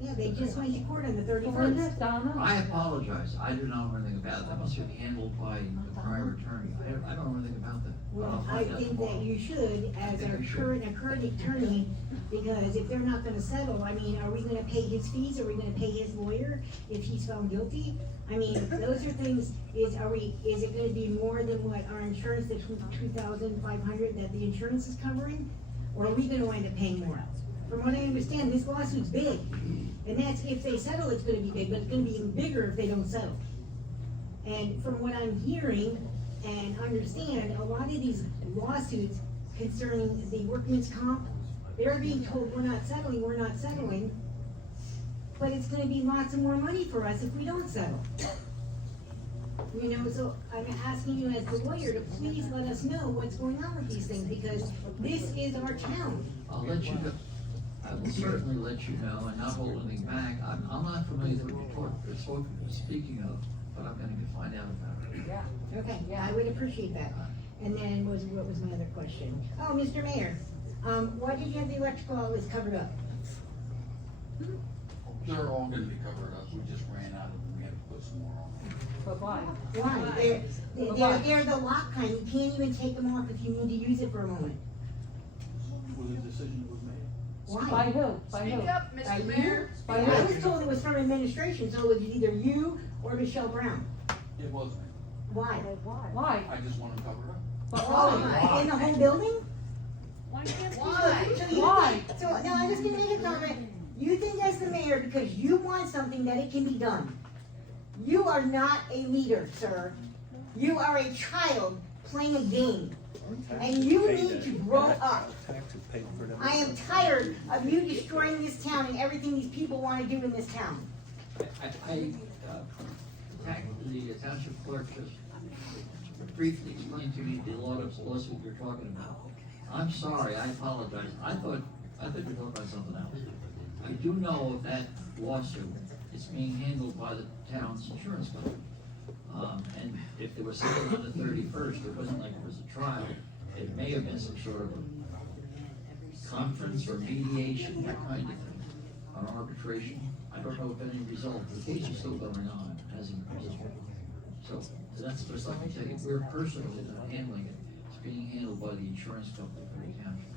Yeah, they just went to court on the For Linda, 31st. Donna. I apologize, I do not know anything about it, that must be handled by the prior attorney, I don't know anything about that. Well, I'll I find out think tomorrow. that you should, as think our we should. current attorney, because if they're not gonna settle, I mean, are we gonna pay his fees, are we gonna pay his lawyer if he's found guilty? I mean, those are things, is it gonna be more than what our insurance, the 2,500 that the insurance is covering? Or are we gonna wind up paying more? From what I understand, this lawsuit's big, and that's, if they settle, it's gonna be big, but it's gonna be even bigger if they don't settle. And from what I'm hearing and understand, a lot of these lawsuits concerning the workman's comp, they're being told, we're not settling, but it's gonna be lots of more money for us if we don't settle. So I'm asking you as the lawyer to please let us know what's going on with these things, because this is our town. I'll let you know, I will certainly let you know, and not hold anything back, I'm not familiar with what you're speaking of, but I'm gonna find out about it. Yeah. Okay, yeah, I would appreciate that. And then what was my other question? Oh, Mr. Mayor, why did you have the electrical always covered up? They're all gonna be covered up, we just ran out of them, we had to put some more on. But why? Why? They're the lock kind, you can't even take them off if you need to use it for a moment. When the decision was made. Why? By who? By who? Speak up, By Mr. you? Mayor. I was told it was from administration, so it was either you or Michelle Brown. It was me, Why? Why? I just wanted to cover it up. But Oh, why? in the whole building? Why? So you Why? think, so, no, I'm just gonna make a comment. You think as the mayor, because you want something, that it can be done. You are not a leader, sir. You are a child playing a game. And you need to grow up. I am tired of you destroying this town and everything these people wanna do in this town. The township clerk just briefly explained to me the lawsuit you're talking about. I'm sorry, I apologize, I thought you were talking about something else. I do know of that lawsuit, it's being handled by the town's insurance company. And if there was something on the 31st, it wasn't like it was a trial, it may have been some sort of a conference or mediation, that kind of thing, on arbitration. I don't know if any result, the case is still going on, it hasn't resolved. So that's just like I tell you, we're personally not handling it, it's being handled by the insurance company for the township.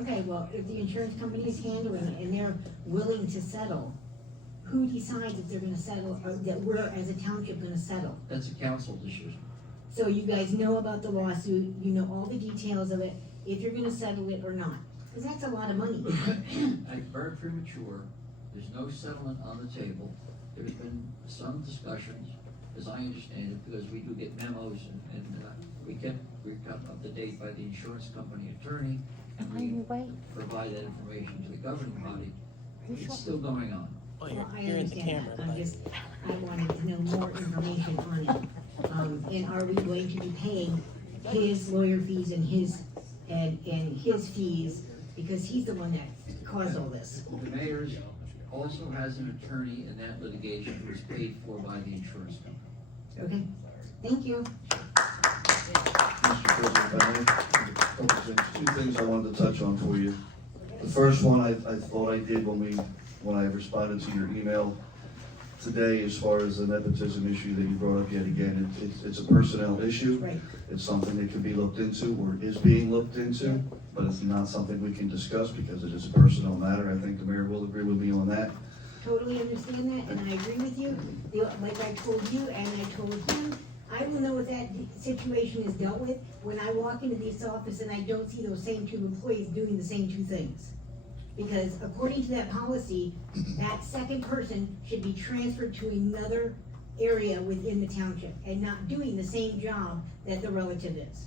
Okay, well, if the insurance company is handling it and they're willing to settle, who decides if they're gonna settle, or that we're as a township gonna settle? That's a council decision. So you guys know about the lawsuit, you know all the details of it, if you're gonna settle it or not, because that's a lot of money. Very premature, there's no settlement on the table. There's been some discussions, as I understand it, because we do get memos and we're kept up to date by the insurance company attorney, and we provide that information to the governing body. It's still going on. Well, I understand that, I wanted to know more information on it. And are we going to be paying his lawyer fees and his fees, because he's the one that caused all this? The mayor also has an attorney in that litigation who is paid for by the insurance company. Okay, thank you. Mr. President, if I may, a couple things, two things I wanted to touch on for you. The first one, I thought I did when I responded to your email today, as far as the nepotism issue that you brought up yet again. It's a personnel issue. Right. It's something that can be looked into, or is being looked into, but it's not something we can discuss because it is a personnel matter. I think the mayor will agree with me on that. Totally understand that, and I agree with you. Like I told you and I told him, I will know if that situation is dealt with when I walk into this office and I don't see those same two employees doing the same two things. Because according to that policy, that second person should be transferred to another area within the township and not doing the same job that the relative is.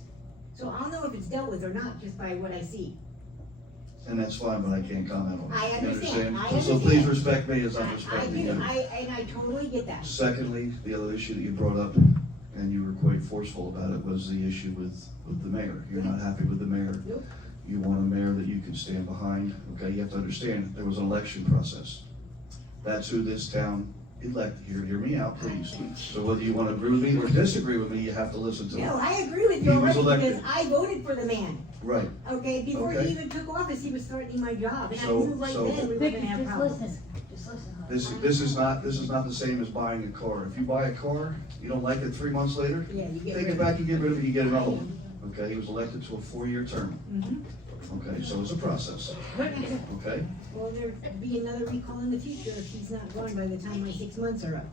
So I'll know if it's dealt with or not just by what I see. And that's fine, but I can't comment on it. I You understand. So please respect me as I'm I respecting do, you. and I totally get that. Secondly, the other issue that you brought up, and you were quite forceful about it, was the issue with the mayor. You're not happy with the mayor. Nope. You want a mayor that you can stand behind. Okay, you have to understand, there was an election process. That's who this town elected. Hear me out, please. So whether you want to agree with me or disagree with me, you have to listen to me. No, I agree with you He was already because elected. I voted for the man. Right. Okay, before Okay. he even took office, he was threatening my job, and I So- knew right so- then we were gonna have problems. This is not the same as buying a car. If you buy a car, you don't like it 3 months later, Yeah, you get take rid it of back, you get rid of it, you get another one. Okay, he was elected to a 4-year term. Mhm. Okay, so it's a process. Okay? Well, there'll be another recall in the future if he's not gone by the time my 6 months are up.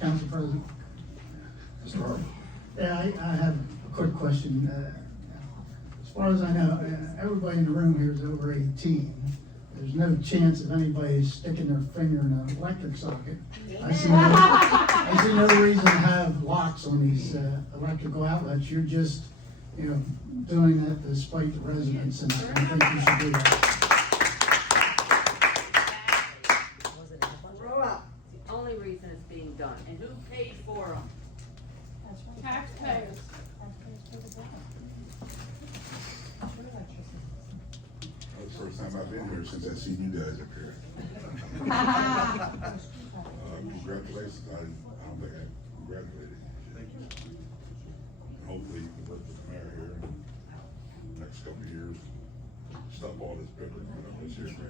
Council President. Mr. Harper. Yeah, I have a quick question. As far as I know, everybody in the room here is over 18. There's no chance of anybody sticking their finger in an electric socket. I see no reason to have locks on these electrical outlets. You're just, doing that to spite the residents, and I don't think you should do that. Grow up. It's the only reason it's being done. And who paid for them? Taxpayers. That's the first time I've been here since I've seen you guys up here. Congratulations, I don't think I congratulated you. Thank you. And hopefully you can work with the mayor here in the next couple of years. Stop all this bickering that's here right now.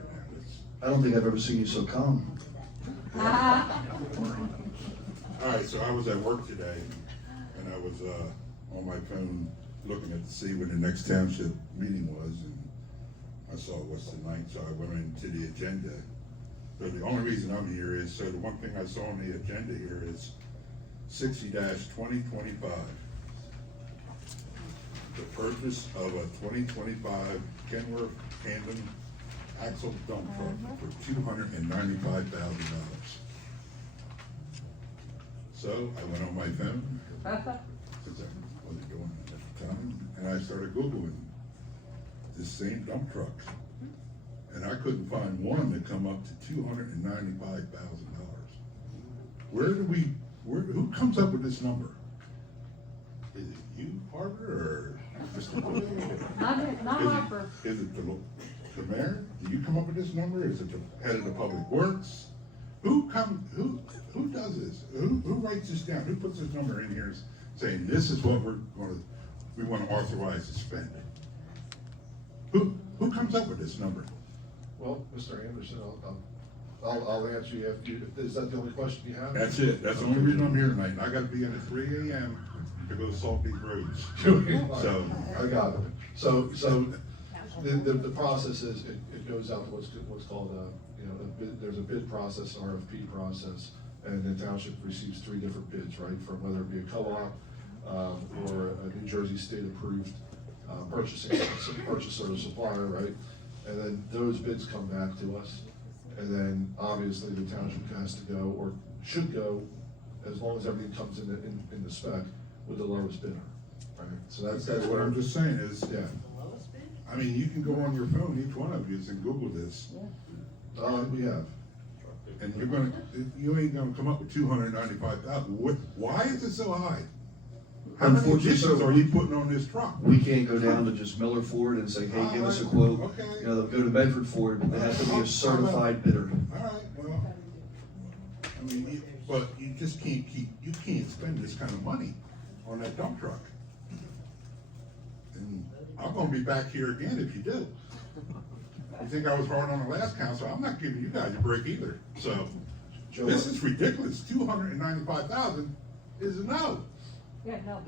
I don't think I've ever seen you so calm. All right, so I was at work today, and I was on my phone looking to see when the next township meeting was, and I saw it was tonight, so I went into the agenda. So the only reason I'm here is, so the one thing I saw on the agenda here is 60-2025. The purchase of a 2025 Kenworth tandem axle dump truck for $295,000. So I went on my phone, since I wasn't doing it at the time, and I started Googling this same dump truck. And I couldn't find one that come up to $295,000. Who comes up with this number? Is it you, Harper, or Mr. Not Harper. Is it the the mayor? Do you come up with this number? Is it the head of the public works? Who does this? Who writes this down? Who puts this number in here saying this is what we wanna authorize to spend? Who comes up with this number? Well, Mr. Anderson, I'll answer you after you, is that the only question you have? That's it. That's the only reason I'm here tonight. I gotta be in at 3 a.m. to go salt these roads. So, I got it. So the process is, it goes out to what's called there's a bid process, an RFP process, and the township receives 3 different bids, right? From whether it be a co-op, or a New Jersey state approved, purchaser or supplier, right? And then those bids come back to us, and then obviously the township has to go, or should go, as long as everything comes in the spec, with the lowest bidder, right? So that's what I'm just saying is, yeah. I mean, you can go on your phone, each one of you, and Google this, We have. and you ain't gonna come up with 295,000. Why is it so high? How many Unfortunately, additions sir, are you putting on this truck? We can't go down to just Miller Ford and say, hey, give us a quote. Okay. You know, they'll go to Bedford Ford, but they have to be a certified bidder. All right, well, I mean, but you just can't spend this kind of money on that dump truck. And I'm gonna be back here again if you do. You think I was hard on the last council? I'm not giving you guys a break either. So, Joe, this is ridiculous. 295,000 is a no. Yeah, no.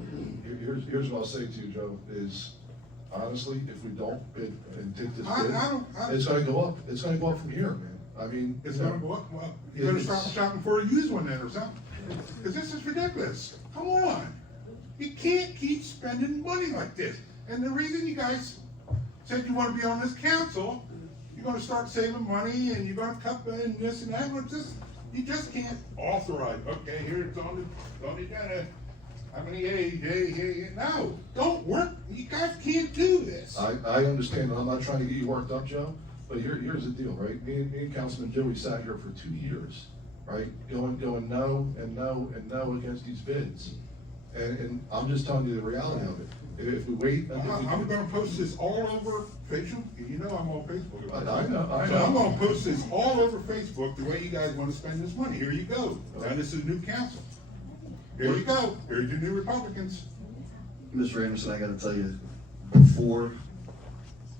Here's what I'll say to you, Joe, is honestly, if we don't bid and take this I bid, don't- it's gonna go up. It's gonna go up from here, man. I mean. It's gonna go up. Well, you better start shopping for a used one then or something. Cause this is ridiculous. Come on. You can't keep spending money like this. And the reason you guys said you wanna be on this council, you're gonna start saving money and you're gonna cut in this and that, but you just can't authorize, okay, here it's on the agenda. How many no, don't work, you guys can't do this. I understand, and I'm not trying to get you worked up, Joe, but here's the deal, right? Me and Councilman Joey sat here for 2 years, right? Going no and no and no against these bids. And I'm just telling you the reality of it. If we wait. I'm gonna post this all over Facebook, you know I'm on Facebook. I know. So I'm gonna post this all over Facebook, the way you guys wanna spend this money. Here you go. Now this is new council. Here you go. Here's your new Republicans. Mr. Anderson, I gotta tell you, before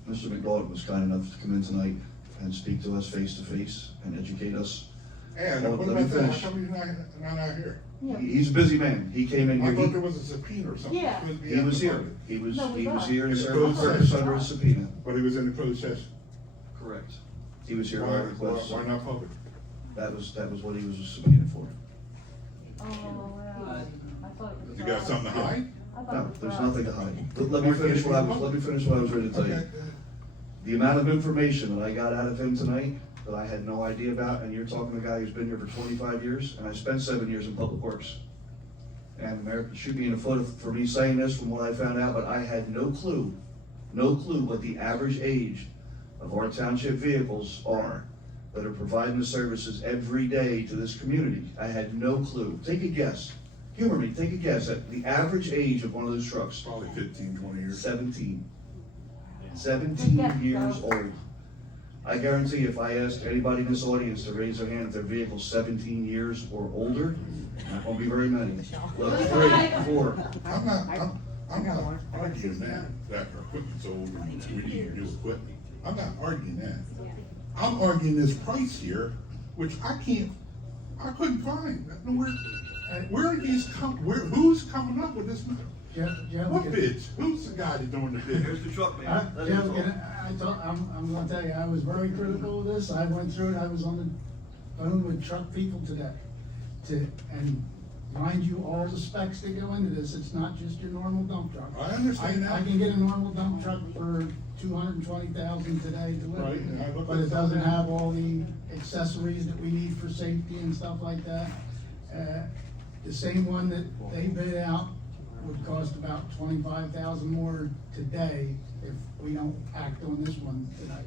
Mr. McDonald was kind enough to come in tonight and speak to us face to face and educate us. And Well, what let me about that? How finish. come he's not out here? He's a busy man. He came in I here. thought there was a subpoena or something. Yeah. Supposed to be He out was in here. public. He was No, we here thought. to In the serve a closed purpose session. under a subpoena. But he was in the closed session. Correct. He was here Why, on request. why not public? That was what he was subpoenaed for. Oh, yeah. I thought it was. You got something to hide? I thought No, it was there's Rob. nothing to hide. Let me finish what I was ready to tell you. Okay. The amount of information that I got out of him tonight that I had no idea about, and you're talking to a guy who's been here for 25 years, and I spent 7 years in public works. And the mayor shoot me in the foot for me saying this from what I found out, but I had no clue what the average age of our township vehicles are that are providing the services every day to this community. I had no clue. Take a guess. Humor me, take a guess at the average age of one of those trucks. Probably 15, 20 years. 17. 17 years old. I guarantee if I asked anybody in this audience to raise their hand if their vehicle's 17 years or older, not gonna be very many. Look, 3, 4. I'm not arguing that our equipment's old and we need new equipment. I'm not arguing that. I'm arguing this price here, which I couldn't find. Who's coming up with this? What bids? Who's the guy that's doing the bids? Here's the truck, man. That's Jim, his fault. I'm gonna tell you, I was very critical of this, I went through it, I was on the phone with truck people today. And mind you, all the specs that go into this, it's not just your normal dump truck. I understand that. I can get a normal dump truck for 220,000 today Right, and I delivered, looked but at it doesn't that. have all the accessories that we need for safety and stuff like that. The same one that they bid out would cost about 25,000 more today if we don't act on this one tonight.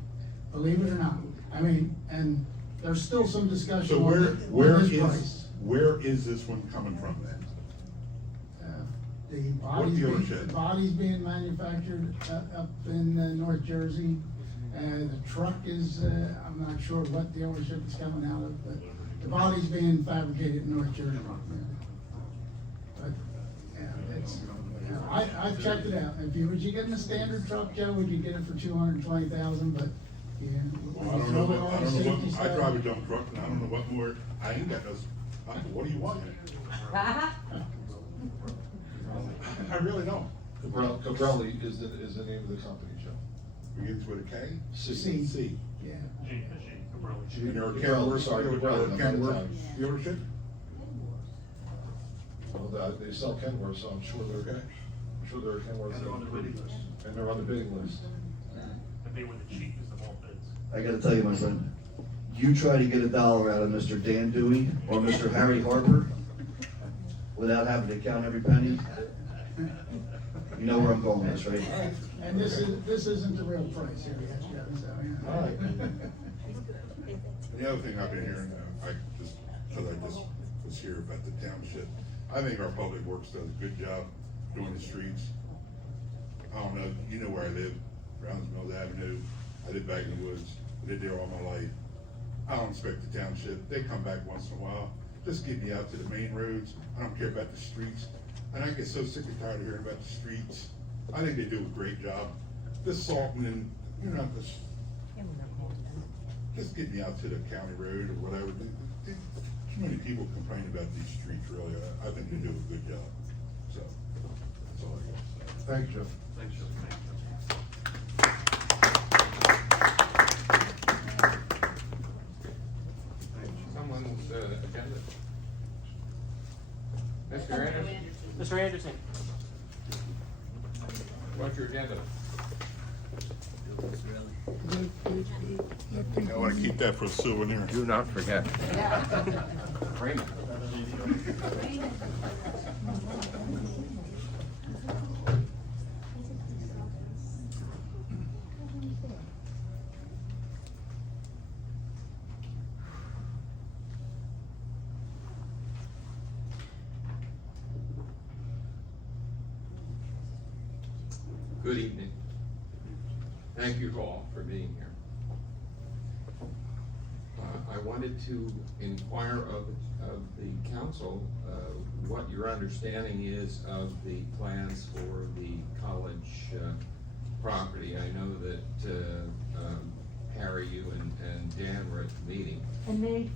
Believe it or not. I mean, and there's still some discussion So on this price. where is this one coming from then? The What dealership? body's being manufactured up in North Jersey, The truck is, I'm not sure what dealership it's coming out of, but the body's being fabricated in North Jersey. But, yeah, it's, I've checked it out. If you, would you get in a standard truck, Joe, would you get it for 220,000, but, yeah. Well, I don't know what, I drive a dump truck and I don't know what more, I ain't got those, what do you want? I really don't. Cabrelli is the name of the company, Joe. Begins with a K? C. C. Yeah. And they're a Cabrelli, sorry, Cabrelli, not Kenworth Italian. dealership? Well, they sell Kenworth, so I'm sure they're okay. I'm sure they're a Kenworth. And they're on the bidding list. And they're on the bidding list. And they were the cheapest of all bids. I gotta tell you, my friend, you try to get a dollar out of Mr. Dan Dewey or Mr. Harry Harper without having to count every penny, you know where I'm going with this, right? And this isn't the real price here yet, Joe, so, yeah. All right. The other thing I've been hearing, cause I just was here about the township, I think our public works does a good job doing the streets. I don't know, you know where I live, Browns Mills Avenue, I live back in the woods, I lived there all my life. I don't expect the township, they come back once in a while, just get me out to the main roads, I don't care about the streets. And I get so sick and tired of hearing about the streets. I think they do a great job. Just salting and, just get me out to the county road or whatever. Too many people complain about these streets, really. I think they do a good job. So, that's all I got. Thank you, Jeff. Thanks, Joe. Someone's agenda. Mr. Anderson, Mr. Anderson? what's your agenda? I want to keep that for a souvenir. Do not forget. Raymond. Good evening. Thank you all for being here. I wanted to inquire of the council what your understanding is of the plans for the college property. I know that Harry, you and Dan were at the meeting. And me?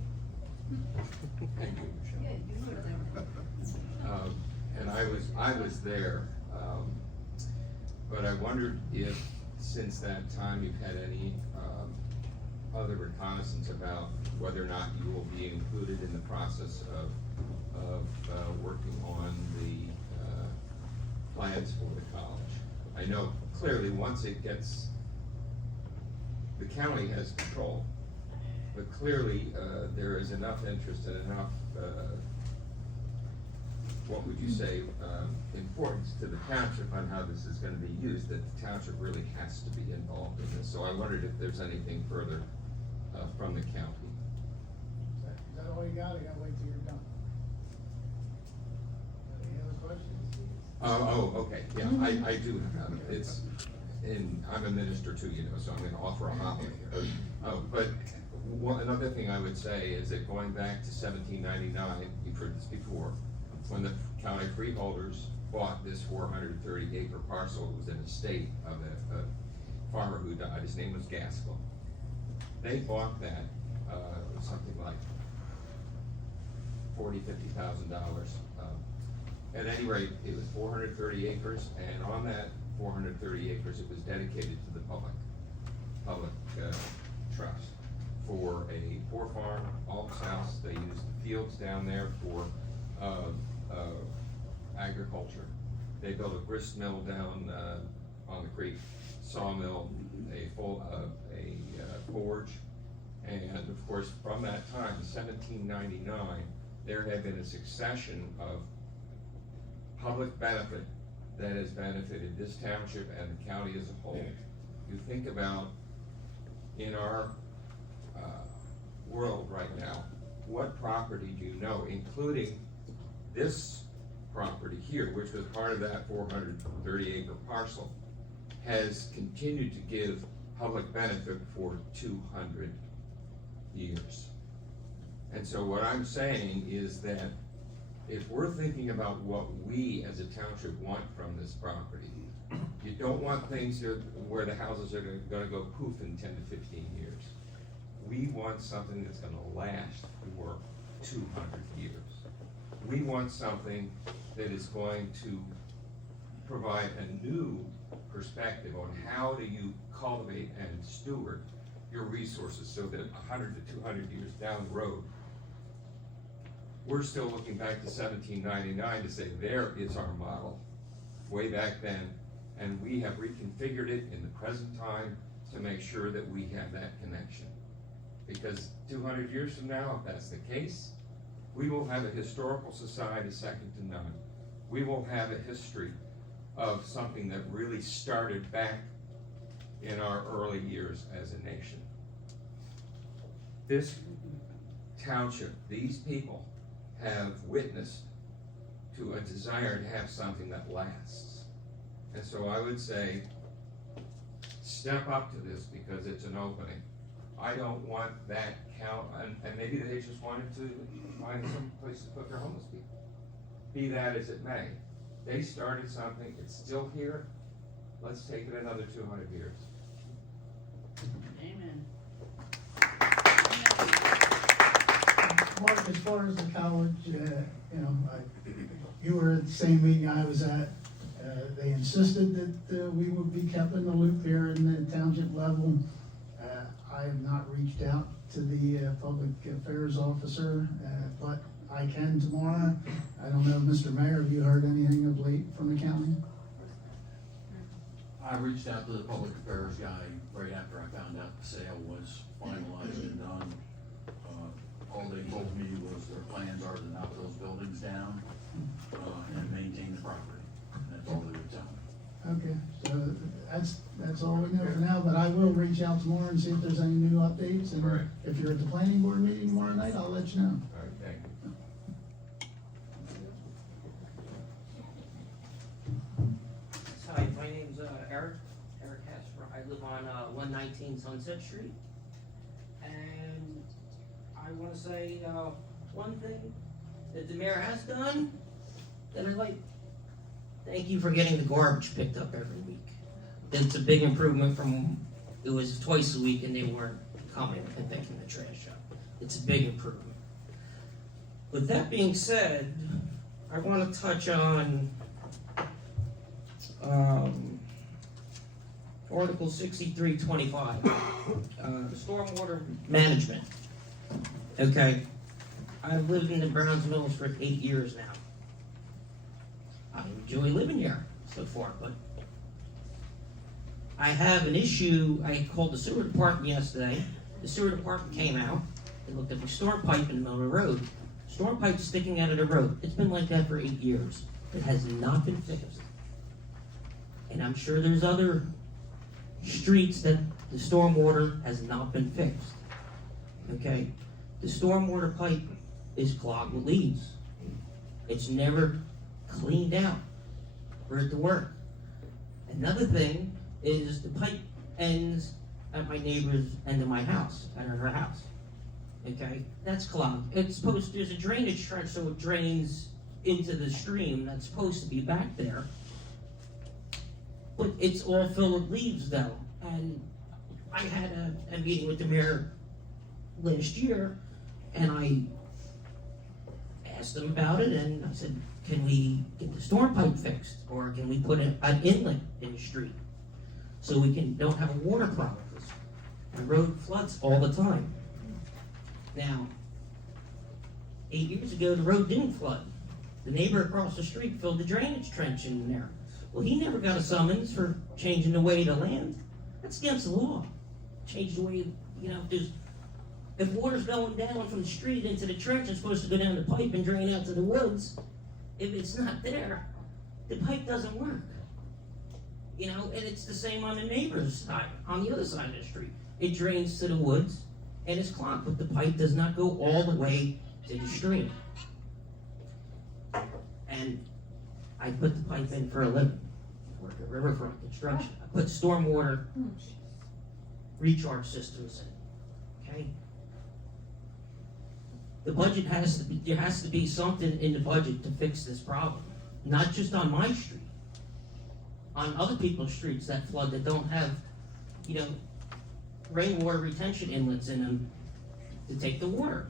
Thank you, Michelle. And I was there, but I wondered if, since that time, you've had any other reconnaissance about whether or not you will be included in the process of working on the plans for the college. I know clearly once it gets, the county has control, but clearly there is enough interest and enough what would you say, importance to the township on how this is gonna be used, that the township really has to be involved in this. So I wondered if there's anything further from the county. Is that all you got? I gotta wait till you're done. Any other questions? Okay, yeah, I do have, I'm a minister too, so I'm gonna offer a homily here. But another thing I would say is that going back to 1799, you've heard this before, when the county freeholders bought this 430-acre parcel, it was an estate of a farmer who died, his name was Gaskell. They bought that, something like $40,000–$50,000. At any rate, it was 430 acres, and on that 430 acres, it was dedicated to the public trust for a four-farm Alps house. They used the fields down there for agriculture. They built a grist mill down on the creek, sawmill, a forge, and of course, from that time, 1799, there had been a succession of public benefit that has benefited this township and the county as a whole. You think about, in our world right now, what property do you know, including this property here, which was part of that 430-acre parcel, has continued to give public benefit for 200 years. And so what I'm saying is that if we're thinking about what we as a township want from this property, you don't want things here where the houses are gonna go poof in 10 to 15 years. We want something that's gonna last for 200 years. We want something that is going to provide a new perspective on how do you cultivate and steward your resources so that 100 to 200 years down the road, we're still looking back to 1799 to say there is our model way back then, and we have reconfigured it in the present time to make sure that we have that connection. Because 200 years from now, if that's the case, we will have a historical society second to none. We will have a history of something that really started back in our early years as a nation. This township, these people have witnessed to a desire to have something that lasts. And so I would say, step up to this because it's an opening. I don't want that count, and maybe they just wanted to find some place to put their homeless people. Be that as it may. They started something, it's still here. Let's take it another 200 years. Amen. Mark, as far as the college, you were at the same meeting I was at. They insisted that we would be kept in the loop here in the township level. I have not reached out to the public affairs officer, but I can tomorrow. I don't know, Mr. Mayor, have you heard anything of late from the county? I reached out to the public affairs guy right after I found out the sale was finalized and done. All they told me was their plans are to knock those buildings down, and maintain the property. That's all they would tell me. Okay, so that's all we know for now, but I will reach out tomorrow and see if there's any new updates. And Right. if you're at the planning board meeting tomorrow night, I'll let you know. All right, thank you. Hi, my name's Eric Casper. I live on 119 Sunset Street. And I want to say one thing that the mayor has done that I like. Thank you for getting the garbage picked up every week. It's a big improvement from, it was twice a week and they weren't coming and picking the trash up. It's a big improvement. With that being said, I want to touch on Article 6325, stormwater management. Okay, I've lived in the Browns Mills for 8 years now. I enjoy living here so far, but I have an issue. I called the sewer department yesterday. The sewer department came out and looked at the storm pipe in the middle of the road. Storm pipe sticking out of the road. It's been like that for 8 years. It has not been fixed. And I'm sure there's other streets that the stormwater has not been fixed. Okay? The stormwater pipe is clogged with leaves. It's never cleaned out for it to work. Another thing is the pipe ends at my neighbor's end of my house, at her house. Okay? That's clogged. It's supposed, there's a drainage trench so it drains into the stream that's supposed to be back there. But it's all filled with leaves though. And I had a meeting with the mayor last year and I asked him about it and I said, can we get the storm pipe fixed? Or can we put an inlet in the street so we don't have a water problem? The road floods all the time. Now, 8 years ago, the road didn't flood. The neighbor across the street filled the drainage trench in there. Well, he never got a summons for changing the way of the land. That's against the law. Change the way, if water's going down from the street into the trench, it's supposed to go down the pipe and drain out to the woods. If it's not there, the pipe doesn't work. And it's the same on the neighbor's side, on the other side of the street. It drains to the woods and it's clogged, but the pipe does not go all the way to the stream. And I put the pipe in for a living. I work at Riverfront Construction. I put stormwater recharge systems in, okay? The budget there has to be something in the budget to fix this problem, not just on my street, on other people's streets that flood that don't have, rainwater retention inlets in them to take the water.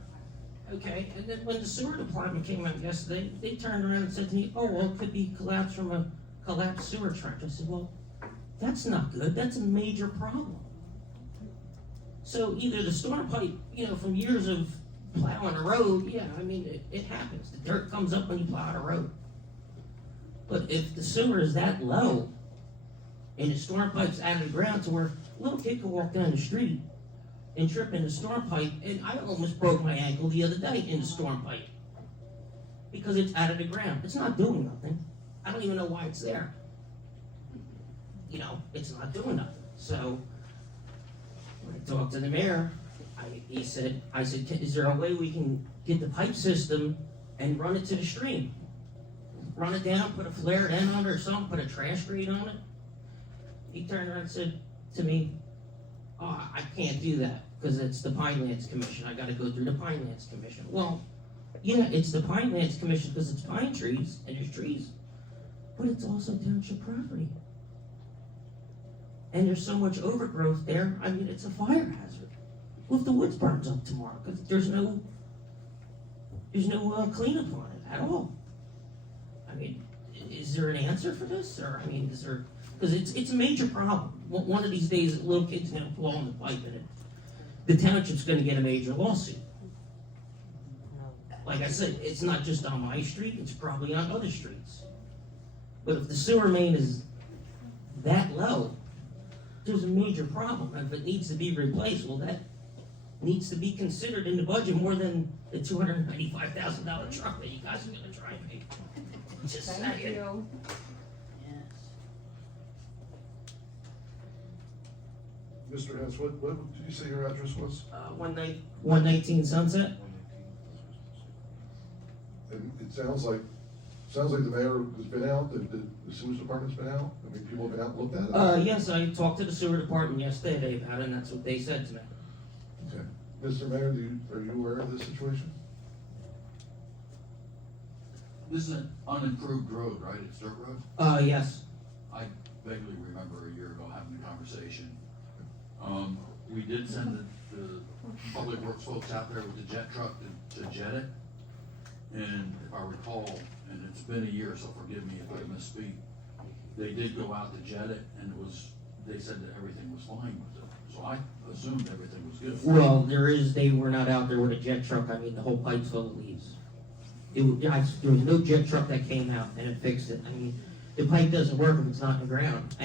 Okay, and then when the sewer department came out yesterday, they turned around and said to me, oh, well, it could be collapsed from a collapsed sewer trench. I said, well, that's not good, that's a major problem. So either the storm pipe, from years of plowing a road, it happens. The dirt comes up when you plow a road. But if the sewer is that low, and the storm pipe's out of the ground to where a little kid can walk down the street and trip in the storm pipe, and I almost broke my ankle the other day in the storm pipe. Because it's out of the ground. It's not doing nothing. I don't even know why it's there. It's not doing nothing. So, when I talked to the mayor, I said, is there a way we can get the pipe system and run it to the stream? Run it down, put a flare end on it or something, put a trash grate on it? He turned around and said to me, oh, I can't do that because it's the Pinelands Commission. I got to go through the Pinelands Commission. Well, yeah, it's the Pinelands Commission because it's pine trees and there's trees, but it's also township property. And there's so much overgrowth there, it's a fire hazard. What if the woods burns up tomorrow? Because there's no cleanup on it at all. Is there an answer for this? Or, is there, because it's a major problem. One of these days, a little kid's going to fall in the pipe and the township's going to get a major lawsuit. Like I said, it's not just on my street, it's probably on other streets. But if the sewer main is that low, there's a major problem. If it needs to be replaced, well, that needs to be considered in the budget more than the $295,000 truck that you guys are going to try and pay. Just Thank saying. you. Mr. Hess, what did you say your address was? 119 Sunset? And it sounds like the mayor has been out, the sewage department's been out? People have been out and looked at it? Yes, I talked to the sewer department yesterday about it, and that's what they said to me. Okay. Mr. Mayor, are you aware of this situation? This is an unimproved road, right? It's dirt road? Yes. I vaguely remember a year ago having a conversation. We did send the public works folks out there with the jet truck to jet it. And if I recall, and it's been a year, so forgive me if I misspeak, they did go out to jet it, and they said that everything was fine with it. So I assumed everything was good. Well, they were not out there with a jet truck. The whole pipe's full of leaves. There was no jet truck that came out and it fixed it. The pipe doesn't work if it's not in the ground.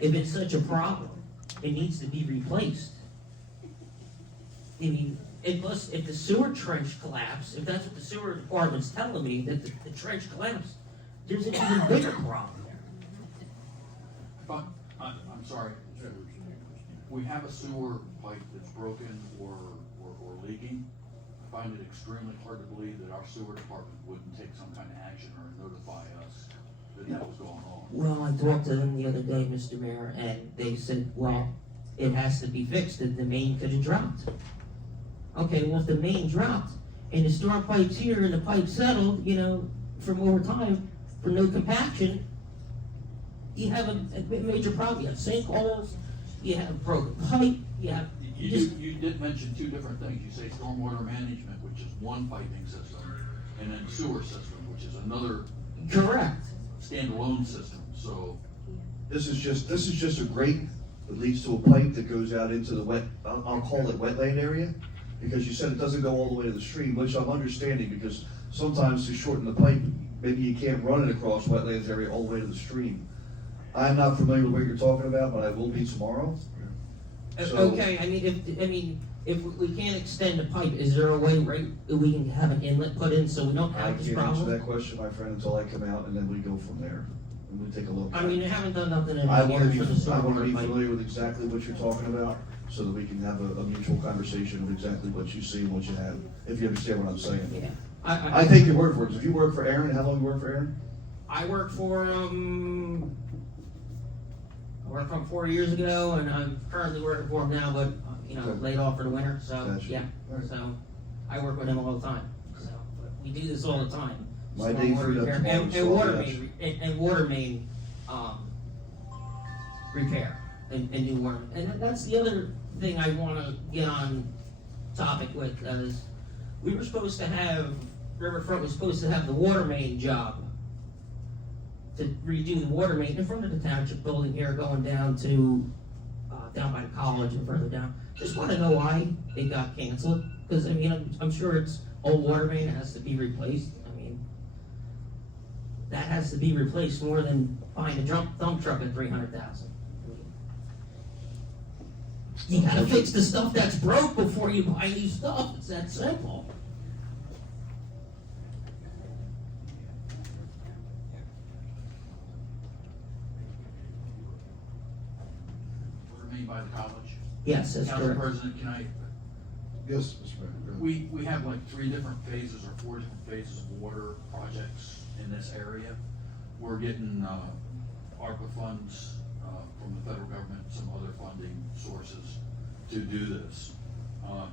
If it's such a problem, it needs to be replaced. If the sewer trench collapsed, if that's what the sewer department's telling me, that the trench collapsed, there's an even bigger problem. But, I'm sorry, we have a sewer pipe that's broken or leaking. I find it extremely hard to believe that our sewer department wouldn't take some kind of action or notify us that was going on. Well, I talked to them the other day, Mr. Mayor, and they said, well, it has to be fixed, that the main could have dropped. Okay, well, if the main dropped, and the storm pipe's here, and the pipe settled, from over time, for no compaction, you have a major problem. You have sinkholes, you have broken pipe, You did mention two different things. You say stormwater management, which is one piping system, and then sewer system, which is another. Correct. Standalone system, so. This is just a grate that leads to a pipe that goes out into the I'll call it wetland area, because you said it doesn't go all the way to the stream, which I'm understanding, because sometimes to shorten the pipe, maybe you can't run it across wetlands area all the way to the stream. I'm not familiar with what you're talking about, but I will be tomorrow. So- Okay, if we can't extend the pipe, is there a way, right, we can have an inlet put in so we don't I have this can't answer problem? that question, my friend, until I come out, and then we go from there, and we take a look. They haven't done nothing in I a want to year be, for the I want to be stormwater pipe. familiar with exactly what you're talking about, so that we can have a mutual conversation of exactly what you see and what you have, if you understand what I'm saying. Yeah. I take your word for it. If you work for Aaron, how long you work for Aaron? I work for, I worked for him 4 years ago, and I'm currently working for him now, but, Okay. laid off for the winter, so, Gotcha. yeah. Alright. So, I work with him all the time, so, but we do this all the time. My Storm day water freed up repair, tomorrow, and so water I'll main, and water main, repair, and new water. And that's the other thing I wanna get on topic with, is we were supposed to have, Riverfront was supposed to have the water main job to redo the water main in front of the township building here, going down to, down by the college and further down. Just wanna know why it got canceled, cause I mean, I'm sure it's old water main that has to be replaced. I mean, that has to be replaced more than buying a dump truck at $300,000. You gotta fix the stuff that's broke before you buy new stuff, it's that simple. Remain by the college. Yes, that's Council correct. President, can I, Yes, Mr. Mayor. go ahead. we have like 3 different phases or 4 different phases of water projects in this area. We're getting, ARPA funds, from the federal government, some other funding sources to do this.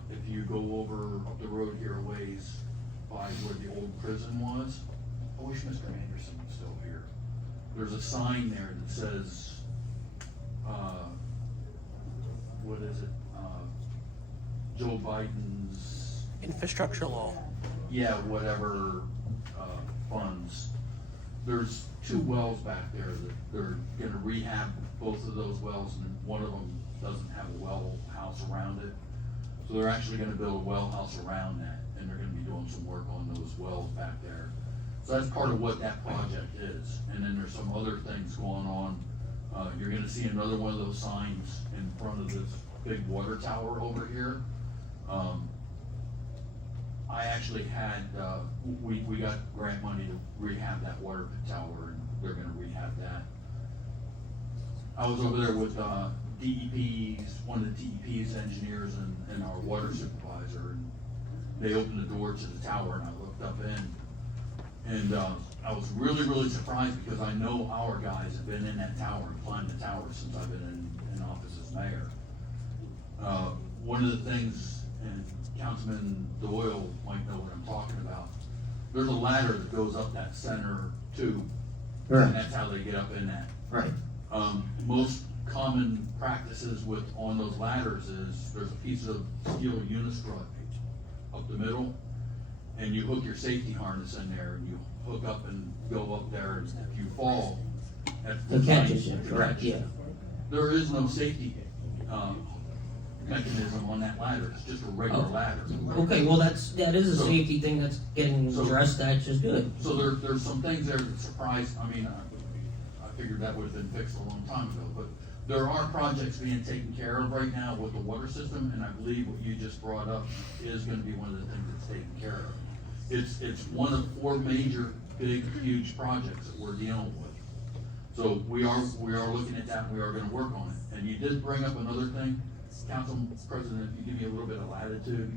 If you go over the road here a ways by where the old prison was, I wish Mr. Anderson was still here. There's a sign there that says, what is it? Joe Biden's, Infrastructure law. yeah, whatever, funds. There's 2 wells back there that they're gonna rehab both of those wells, and one of them doesn't have a well house around it. So they're actually gonna build a well house around that, and they're gonna be doing some work on those wells back there. So that's part of what that project is. And then there's some other things going on. You're gonna see another one of those signs in front of this big water tower over here. I actually had, we got grant money to rehab that water tower, and they're gonna rehab that. I was over there with, DEP's, one of the DEP's engineers and our water supervisor, and they opened the door to the tower, and I looked up in. And, I was really surprised, because I know our guys have been in that tower and climbed the tower since I've been in office as mayor. One of the things, and Councilman Doyle might know what I'm talking about, there's a ladder that goes up that center tube. Right. And that's how they get up in that. Right. Most common practices on those ladders is, there's a piece of steel unistrut up the middle, and you hook your safety harness in there, and you hook up and go up there, and if you fall, that's The catches you, the correct, catch. yeah. There is no safety, mechanism on that ladder, it's just a regular Oh. ladder. Okay, well, that is a So- safety thing that's getting So- addressed, that's just good. So there's some things there that surprised, I mean, I figured that would've been fixed a long time ago, but there are projects being taken care of right now with the water system, and I believe what you just brought up is gonna be one of the things that's taken care of. It's one of 4 major, big, huge projects that we're dealing with. So we are looking at that, and we are gonna work on it. And you did bring up another thing, Council President, if you give me a little bit of latitude.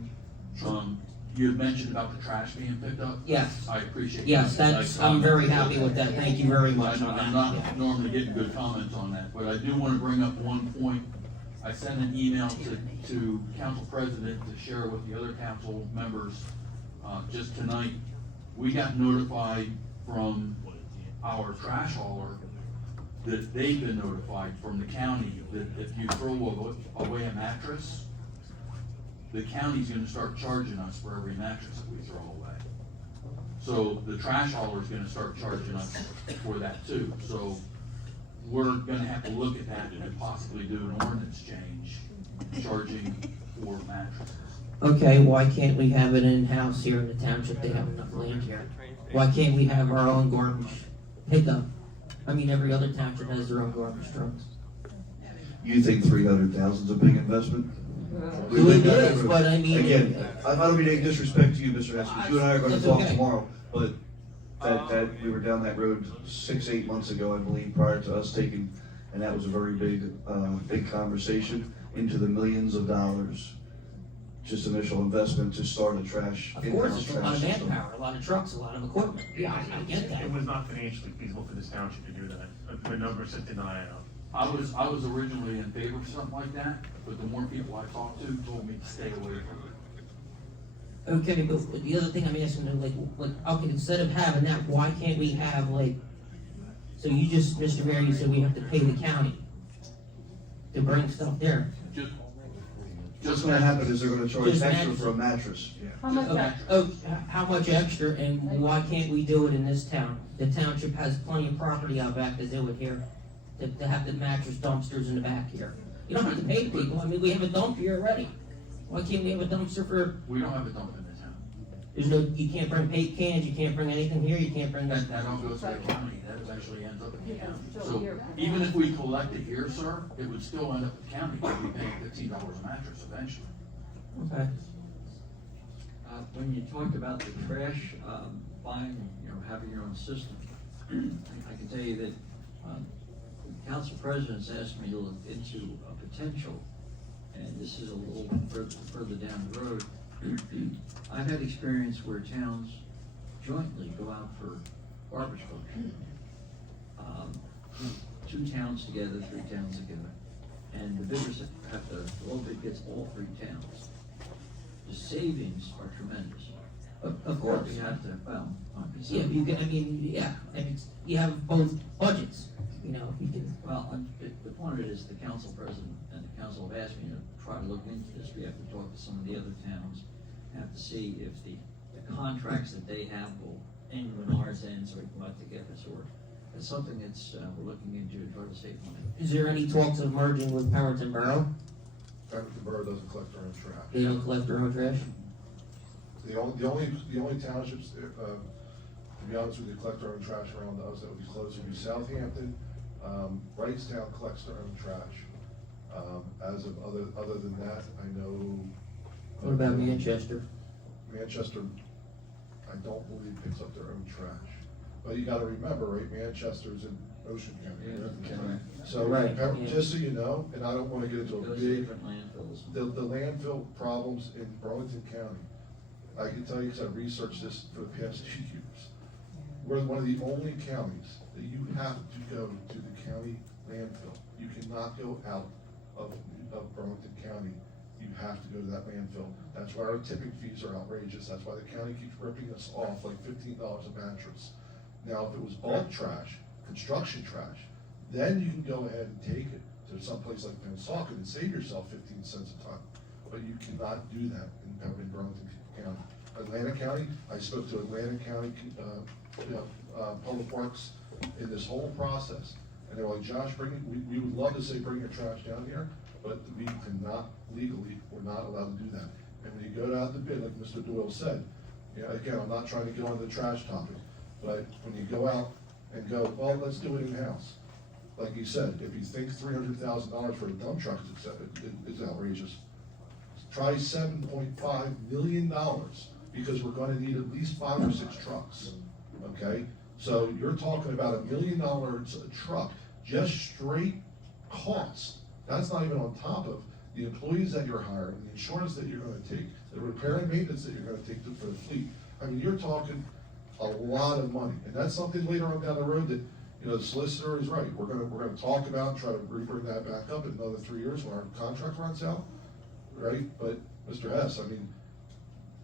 You had mentioned about the trash being picked up. Yes. I appreciate that. Yes, I'm very happy with that, thank you very much on that. I'm not normally getting good comments on that, but I do wanna bring up one point. I sent an email to Council President to share with the other council members, just tonight. We got notified from our trash hauler that they've been notified from the county that if you throw away a mattress, the county's gonna start charging us for every mattress that we throw away. So the trash hauler's gonna start charging us for that too. So we're gonna have to look at that and possibly do an ordinance change, charging for mattresses. Okay, why can't we have it in-house here in the township, they have enough land here? Why can't we have our own garbage pickup? I mean, every other township has their own garbage trucks. You think 300,000 is a big investment? We've Well, been it down that is, road. but I mean- Again, I don't mean any disrespect to you, Mr. Estes, you and I are gonna It's talk okay. tomorrow, but we were down that road 6-8 months ago, I believe, prior to us taking, and that was a very big conversation, into the millions of dollars. Just initial investment to start a trash. Of course, in-house it's a lot trash of system. manpower, a lot of trucks, a lot of equipment, yeah, I get that. It was not financially feasible for this township to do that. The numbers just did not add up. I was originally in favor of something like that, but the more people I talked to told me to stay away from it. Okay, but the other thing I'm asking, like, okay, instead of having that, why can't we have like, so you just, Mr. Mayor, you said we have to pay the county to bring stuff there? What's gonna happen is they're gonna charge Just extra mattress. for a mattress. How much Okay, oh, how much extra, and why can't we do it in this town? The township has plenty of property out back to do it here, to have the mattress dumpsters in the back here. You don't have to pay people, I mean, we have a dump here already. Why can't we have a dumpster for, We don't have a dump in the town. there's no, you can't bring paint cans, you can't bring anything here, you can't bring that. That all goes to the county, that eventually ends up in the county. So So here- even if we collect it here, sir, it would still end up in the county, we'd be paying $15 a mattress eventually. Okay. When you talked about the trash, buying, having your own system, I can tell you that, the council president's asked me to look into a potential, and this is a little further down the road. I've had experience where towns jointly go out for garbage collection. 2 towns together, 3 towns together, and the bidders have to, the low bid gets all 3 towns. The savings are tremendous. Of course. You have to, well, Yeah, you can, I mean, yeah, I mean, you have both budgets, you know, you can, well, the point of it is the council president and the council have asked me to try to look into this. We have to talk to some of the other towns, have to see if the contracts that they have will end when ours ends, so we can work together, so it's something that's, we're looking into to try to save money. is there any talks of merging with Pemberton Borough? Pemberton Borough doesn't collect their own trash. They don't collect their own trash? The only townships, to be honest with you, collect their own trash around us that would be close would be Southampton. Wrightstown collects their own trash. Other than that, I know. What about Manchester? Manchester, I don't believe picks up their own trash. But you gotta remember, right, Manchester's in Ocean County. Right. So, Right, Pem- yeah. just so you know, and I don't wanna get into a Those big, different landfills. the landfill problems in Burlington County, I can tell you, because I've researched this for the past 2 years. We're one of the only counties that you have to go to the county landfill. You cannot go out of Burlington County. You have to go to that landfill. That's why our tipping fees are outrageous. That's why the county keeps ripping us off like $15 a mattress. Now, if it was bulk trash, construction trash, then you can go ahead and take it to someplace like Pensacola and save yourself 15 cents a ton. But you cannot do that in Burlington County. Atlanta County, I spoke to Atlanta County, Public Works in this whole process. And they're like, Josh, we would love to say bring your trash down here, but we cannot legally, we're not allowed to do that. And when you go out the bid, like Mr. Doyle said, again, I'm not trying to get on the trash topic, but when you go out and go, well, let's do it in-house. Like you said, if you think $300,000 for a dump truck is outrageous, try $7.5 million, because we're gonna need at least 5 or 6 trucks, okay? So you're talking about $1 million a truck, just straight cost. That's not even on top of the employees that you're hiring, the insurance that you're gonna take, the repair and maintenance that you're gonna take for the fleet. I mean, you're talking a lot of money, and that's something later on down the road that, the solicitor is right. We're gonna talk about and try to bring that back up in another 3 years when our contract runs out, right? But Mr. Hess, I mean,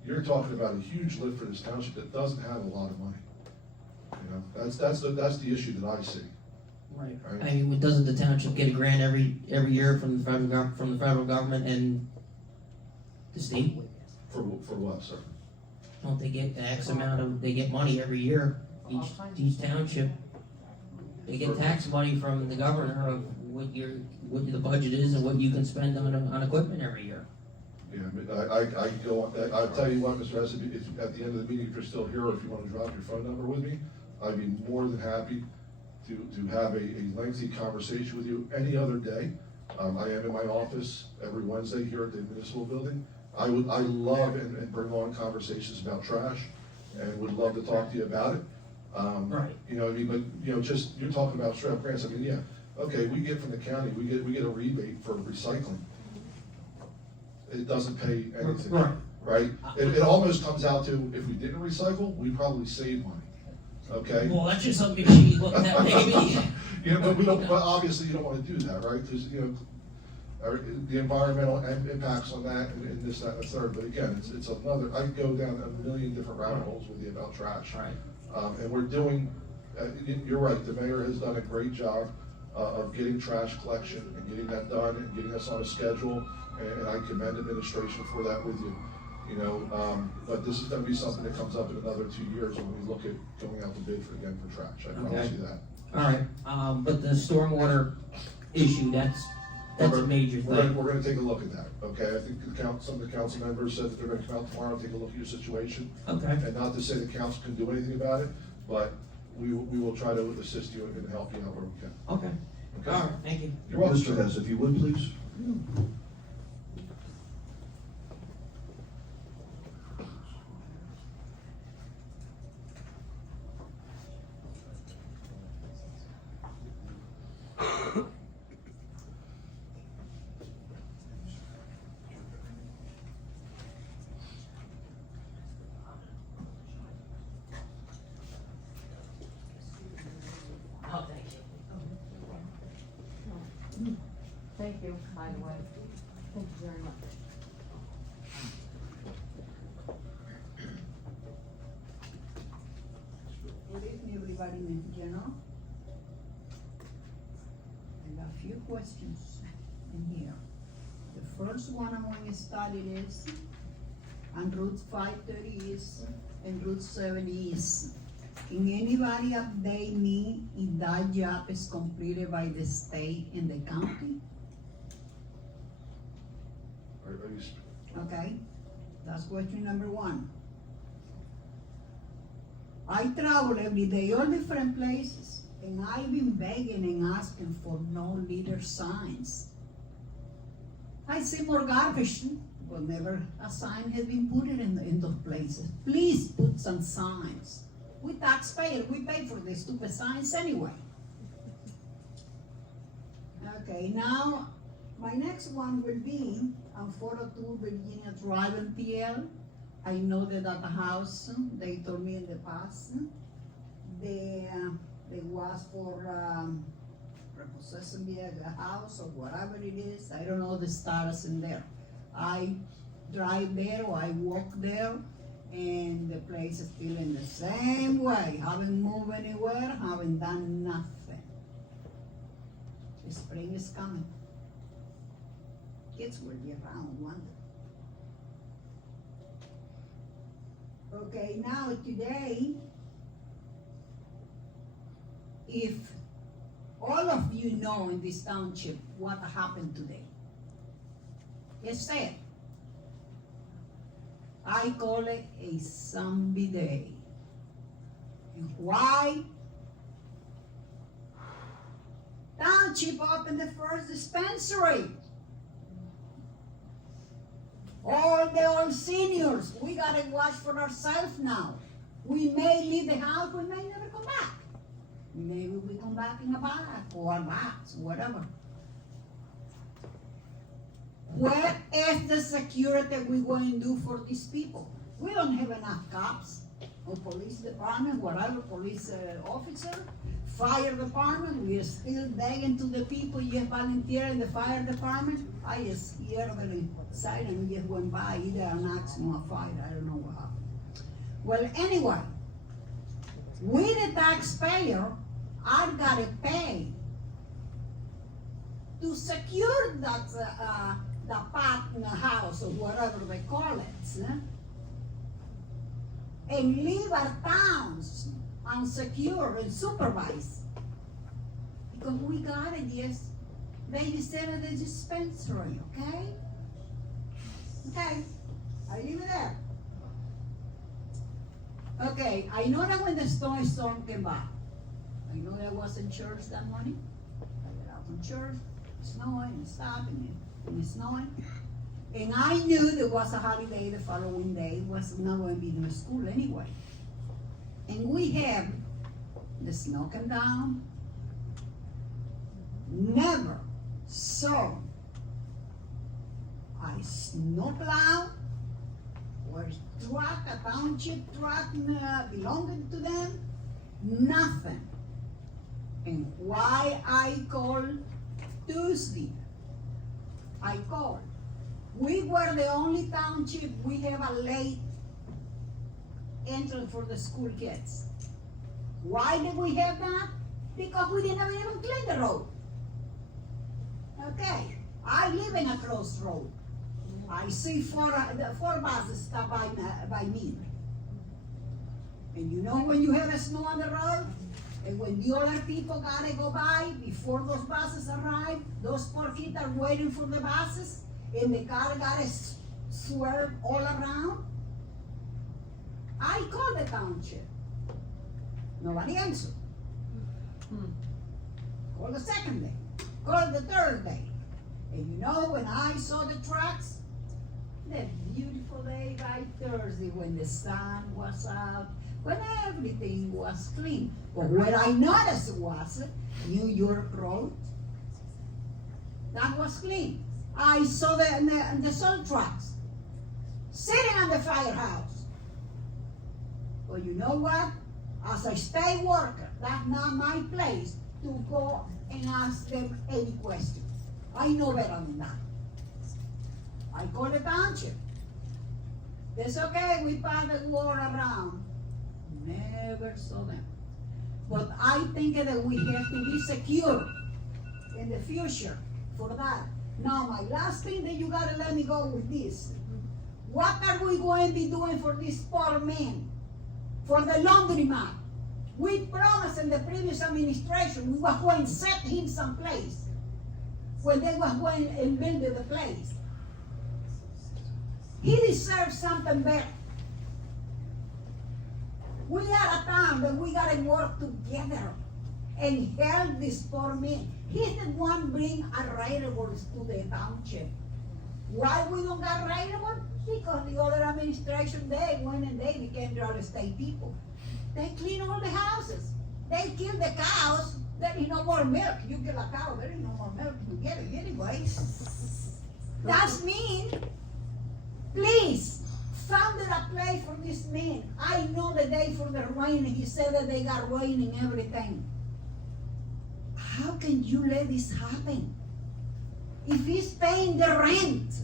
you're talking about a huge lift for this township that doesn't have a lot of money. That's the issue that I see. Right. Right. I mean, doesn't the township get a grant every year from the federal government and the state? For what, sir? Don't they get X amount of, they get money every year, each township? They get tax money from the governor of what the budget is and what you can spend on equipment every year. Yeah, I can go on, I'll tell you what, Mr. Hess, if at the end of the meeting, if you're still here, or if you wanna drop your phone number with me, I'd be more than happy to have a lengthy conversation with you any other day. I am in my office every Wednesday here at the municipal building. I love and bring on conversations about trash, and would love to talk to you about it. Right. You know what I mean, but, just, you're talking about straight up grants, I mean, yeah, okay, we get from the county, we get a rebate for recycling. It doesn't pay anything. Right. Right? It almost comes out to, if we didn't recycle, we probably save money. okay? Well, that's just something she looked at, maybe. Yeah, but we don't, but obviously you don't wanna do that, right? There's, the environmental impacts on that and this, that, and the third, but again, it's another, I could go down a million different rabbit holes with you about trash. Right. And we're doing, you're right, the mayor has done a great job of getting trash collection and getting that done and getting us on a schedule, and I commend administration for that with you. But this is gonna be something that comes up in another 2 years when we look at going out to bid again for trash, I promise you that. All right, but the stormwater issue, that's a major thing. We're gonna take a look at that, okay? I think some of the council members said that they're gonna come out tomorrow and take a look at your situation. Okay. And not to say the council can do anything about it, but we will try to assist you and help you out where we can. Okay. Okay? All right, thank you. You're welcome. Mr. Hess, if you would, please. Oh, thank you. Thank you, by the way. Thank you very much. Good evening, everybody, Ms. General. I got a few questions in here. The first one I'm going to start it is on Route 530 East and Route 70 East. Can anybody update me if that job is completed by the state and the county? Okay, that's question number one. I travel every day, all different places, and I've been begging and asking for no litter signs. I see more garbage, but never a sign has been put in those places. Please put some signs. We taxpayers, we pay for these stupid signs anyway. Okay, now, my next one will be on 402 Virginia Drive in PL. I know that at the house, they told me in the past, they was for repossessing the house or whatever it is. I don't know the status in there. I drive there or I walk there, and the place is still in the same way. Haven't moved anywhere, haven't done nothing. The spring is coming. Kids will be around, wonder. Okay, now today, if all of you know in this township what happened today, it's sad. I call it a zombie day. And why? Township opened the first dispensary. All the old seniors, we gotta watch for ourselves now. We may leave the house, we may never come back. Maybe we come back in a bag or a box, whatever. Where is the security we going to do for these people? We don't have enough cops or police department, whatever, police officer, fire department. We are still begging to the people, you volunteer in the fire department. I just hear the siren just went by, either an accident or a fire, I don't know what happened. Well, anyway, we the taxpayer, I gotta pay to secure that the partner house or whatever they call it, and leave our towns unsecure and supervised. Because we gotta just babysit the dispensary, okay? Okay, I leave it there. Okay, I know that when the storm came back, I know that I was in church that morning. I got out from church, snowing and stopping and snowing. And I knew there was a holiday the following day, was not going to be no school anyway. And we have the snow come down. Never saw a snowplow or truck, a township truck belonging to them. Nothing. And why I called Tuesday? I called. We were the only township, we have a late entrance for the school kids. Why did we have that? Because we didn't even clean the road. Okay, I live in a closed road. I see four buses stop by me. And you know when you have a snow on the road, and when the other people gotta go by before those buses arrive, those poor kids are waiting for the buses, and the car gotta swerve all around. I called the township. Nobody answered. Call the second day. Call the third day. And you know when I saw the trucks, that beautiful day by Thursday when the sun was out, when everything was clean. But what I noticed was New York Road, that was clean. I saw the salt trucks sitting on the firehouse. Well, you know what? As a state worker, that's not my place to go and ask them any questions. I know better than that. I call the township. It's okay, we pass the word around. Never saw them. But I think that we have to be secure in the future for that. Now, my last thing that you gotta let me go with this. What are we going to be doing for this poor man? For the laundromat? We promised in the previous administration we were going to set him someplace when they were going and build the place. He deserves something better. We are a town that we gotta work together and help this poor man. He's the one bring arrearables to the township. Why we don't got arrearables? Because the other administration, they went and they became real estate people. They clean all the houses. They kill the cows. There is no more milk. You kill a cow, there is no more milk. You get it anyway. That's mean. Please, found a place for this man. I know the day for the rain, he said that they got rain and everything. How can you let this happen? If he's paying the rent,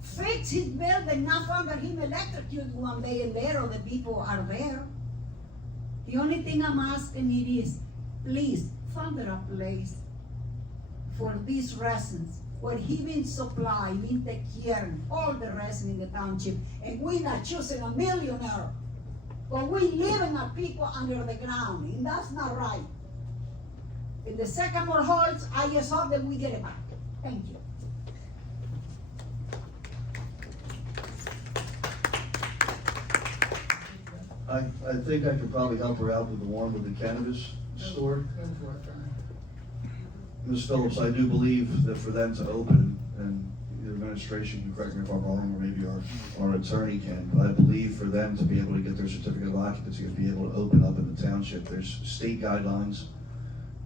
fix his building, not under him electrocute one day and there, or the people are there. The only thing I'm asking it is, please, find a place for these residents where he been supply, been take care of all the residents in the township, and we're not choosing a millionaire, but we living our people under the ground, and that's not right. In the Sycamore Halls, I just hope that we get it back. Thank you. I think I could probably help her out with the one with the cannabis store. Go for it, Brian. Ms. Phillips, I do believe that for them to open, and the administration can correct me if I'm wrong, or maybe our attorney can, but I believe for them to be able to get their certificate of occupancy and be able to open up in the township, there's state guidelines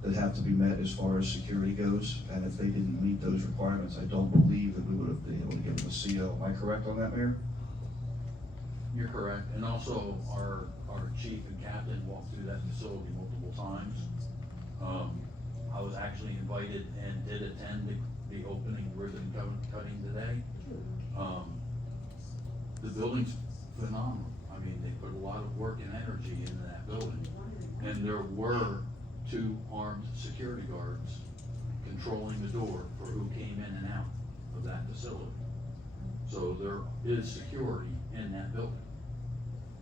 that have to be met as far as security goes, and if they didn't meet those requirements, I don't believe that we would have been able to give them a CO. Am I correct on that, Mayor? You're correct, and also our chief and captain walked through that facility multiple times. I was actually invited and did attend the opening ribbon cutting today. The building's phenomenal. I mean, they put a lot of work and energy into that building. And there were 2 armed security guards controlling the door for who came in and out of that facility. So there is security in that building.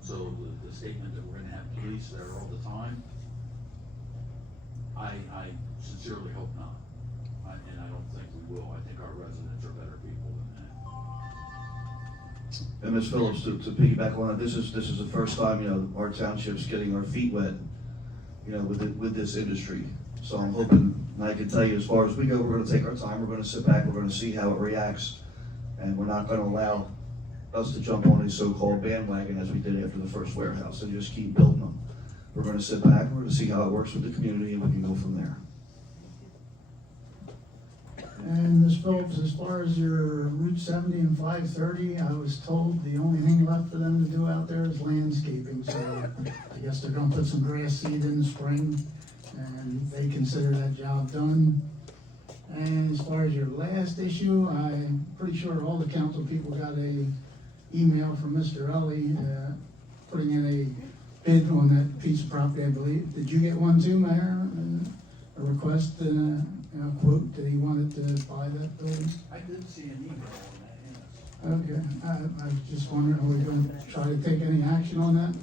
So the statement that we're gonna have police there all the time, I sincerely hope not. And I don't think we will. I think our residents are better people than that. And Ms. Phillips, to piggyback on that, this is the first time, our township's getting our feet wet, with this industry. So I'm hoping, and I can tell you, as far as we go, we're gonna take our time, we're gonna sit back, we're gonna see how it reacts, and we're not gonna allow us to jump on a so-called bandwagon as we did after the first warehouse and just keep building them. We're gonna sit back, we're gonna see how it works with the community, and we can go from there. And Ms. Phillips, as far as your Route 70 and 530, I was told the only thing left for them to do out there is landscaping. So I guess they're gonna put some grass seed in the spring, and they consider that job done. And as far as your last issue, I'm pretty sure all the council people got a email from Mr. Ellie, putting in a bid on that piece of property, I believe. Did you get one too, Mayor? A request, a quote that he wanted to buy that building? I did see an email on that, yes. Okay, I was just wondering, are we gonna try to take any action on that?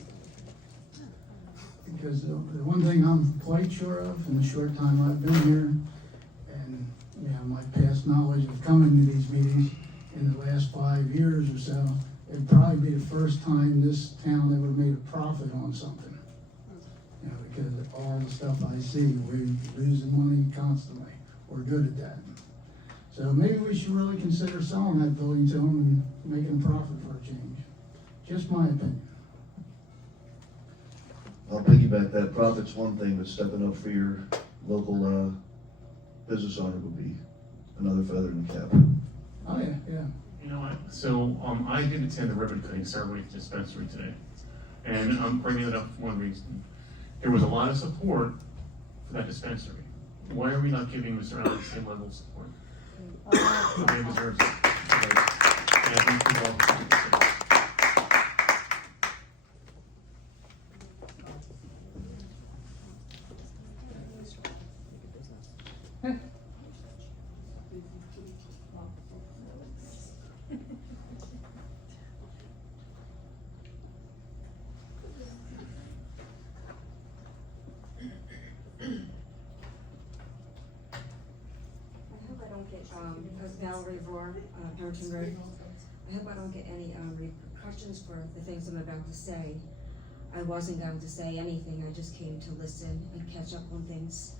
Because the one thing I'm quite sure of in the short time I've been here, and, my past knowledge of coming to these meetings in the last 5 years or so, it'd probably be the first time this town ever made a profit on something. Because all the stuff I see, we're losing money constantly. We're good at that. So maybe we should really consider selling that building to them and making a profit for a change. Just my opinion. I'll piggyback that. Profit's one thing, but stepping up for your local business owner would be another feather in the cap. Oh, yeah, yeah. You know what, so, I did attend the ribbon cutting ceremony at the dispensary today. And I'm bringing it up for one reason. There was a lot of support for that dispensary. Why are we not giving Mr. Allen the same level of support? The man deserves it. And I think we all deserve it. Valerie Vore, Pemberton Road. I hope I don't get any repercussions for the things I'm about to say. I wasn't going to say anything, I just came to listen and catch up on things.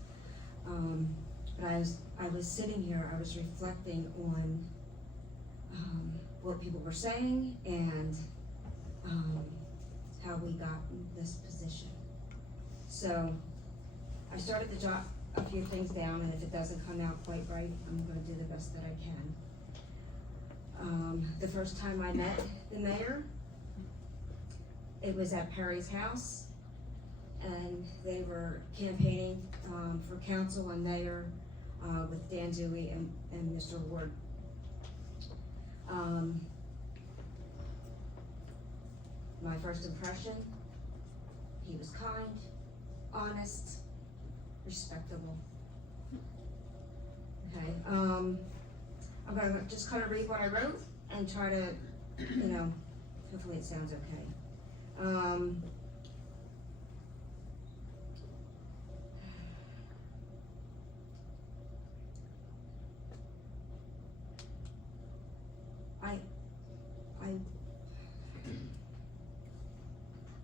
But I was sitting here, I was reflecting on what people were saying and how we got in this position. So I started to jot a few things down, and if it doesn't come out quite right, I'm going to do the best that I can. The first time I met the mayor, it was at Perry's house, and they were campaigning for council and mayor with Dan Dewey and Mr. Ward. My first impression, he was kind, honest, respectable. Okay, I'm gonna just kind of read what I wrote and try to, hopefully it sounds okay.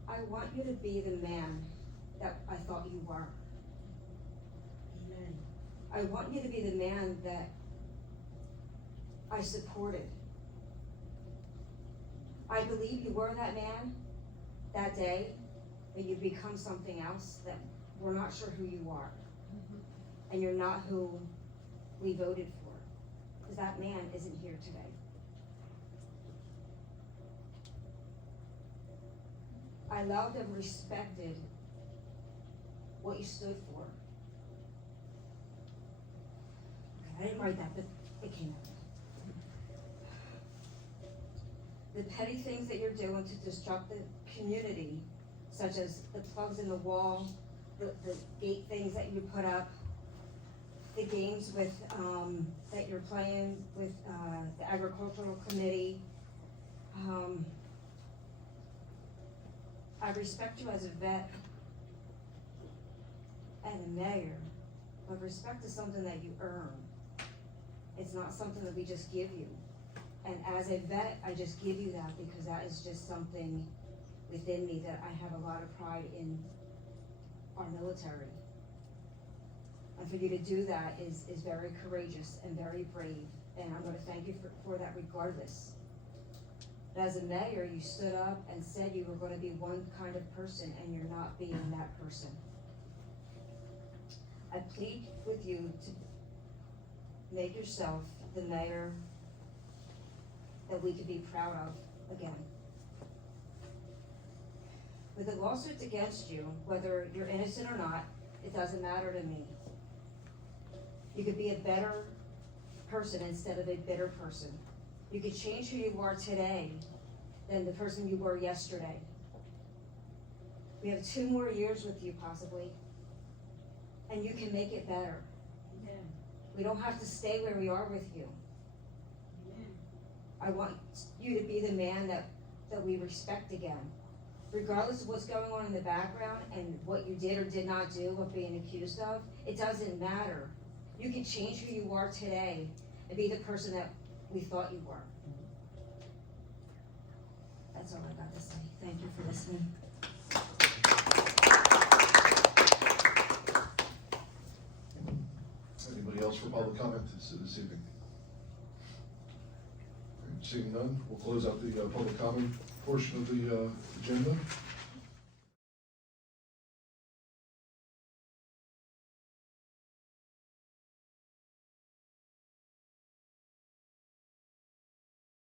I want you to be the man that I thought you were. I want you to be the man that I supported. I believe you were that man that day, but you've become something else that we're not sure who you are. And you're not who we voted for, because that man isn't here today. I loved and respected what you stood for. I didn't write that, but it came out. The petty things that you're doing to disrupt the community, such as the plugs in the wall, the gate things that you put up, the games with that you're playing with the agricultural committee. I respect you as a vet and a mayor, but respect is something that you earn. It's not something that we just give you. And as a vet, I just give you that because that is just something within me that I have a lot of pride in our military. And for you to do that is very courageous and very brave. And I'm gonna thank you for that regardless. But as a mayor, you stood up and said you were gonna be one kind of person and you're not being that person. I plead with you make yourself the mayor that we could be proud of again. With the lawsuits against you, whether you're innocent or not, it doesn't matter to me. You could be a better person instead of a bitter person. You could change who you are today than the person you were yesterday. We have 2 more years with you possibly, and you can make it better. We don't have to stay where we are with you. I want you to be the man that we respect again. Regardless of what's going on in the background and what you did or did not do, what being accused of, it doesn't matter. You can change who you are today and be the person that we thought you were. That's all I got to say. Thank you for listening. Anybody else for public comment this evening? Seeing none, we'll close out the public comment portion of the agenda.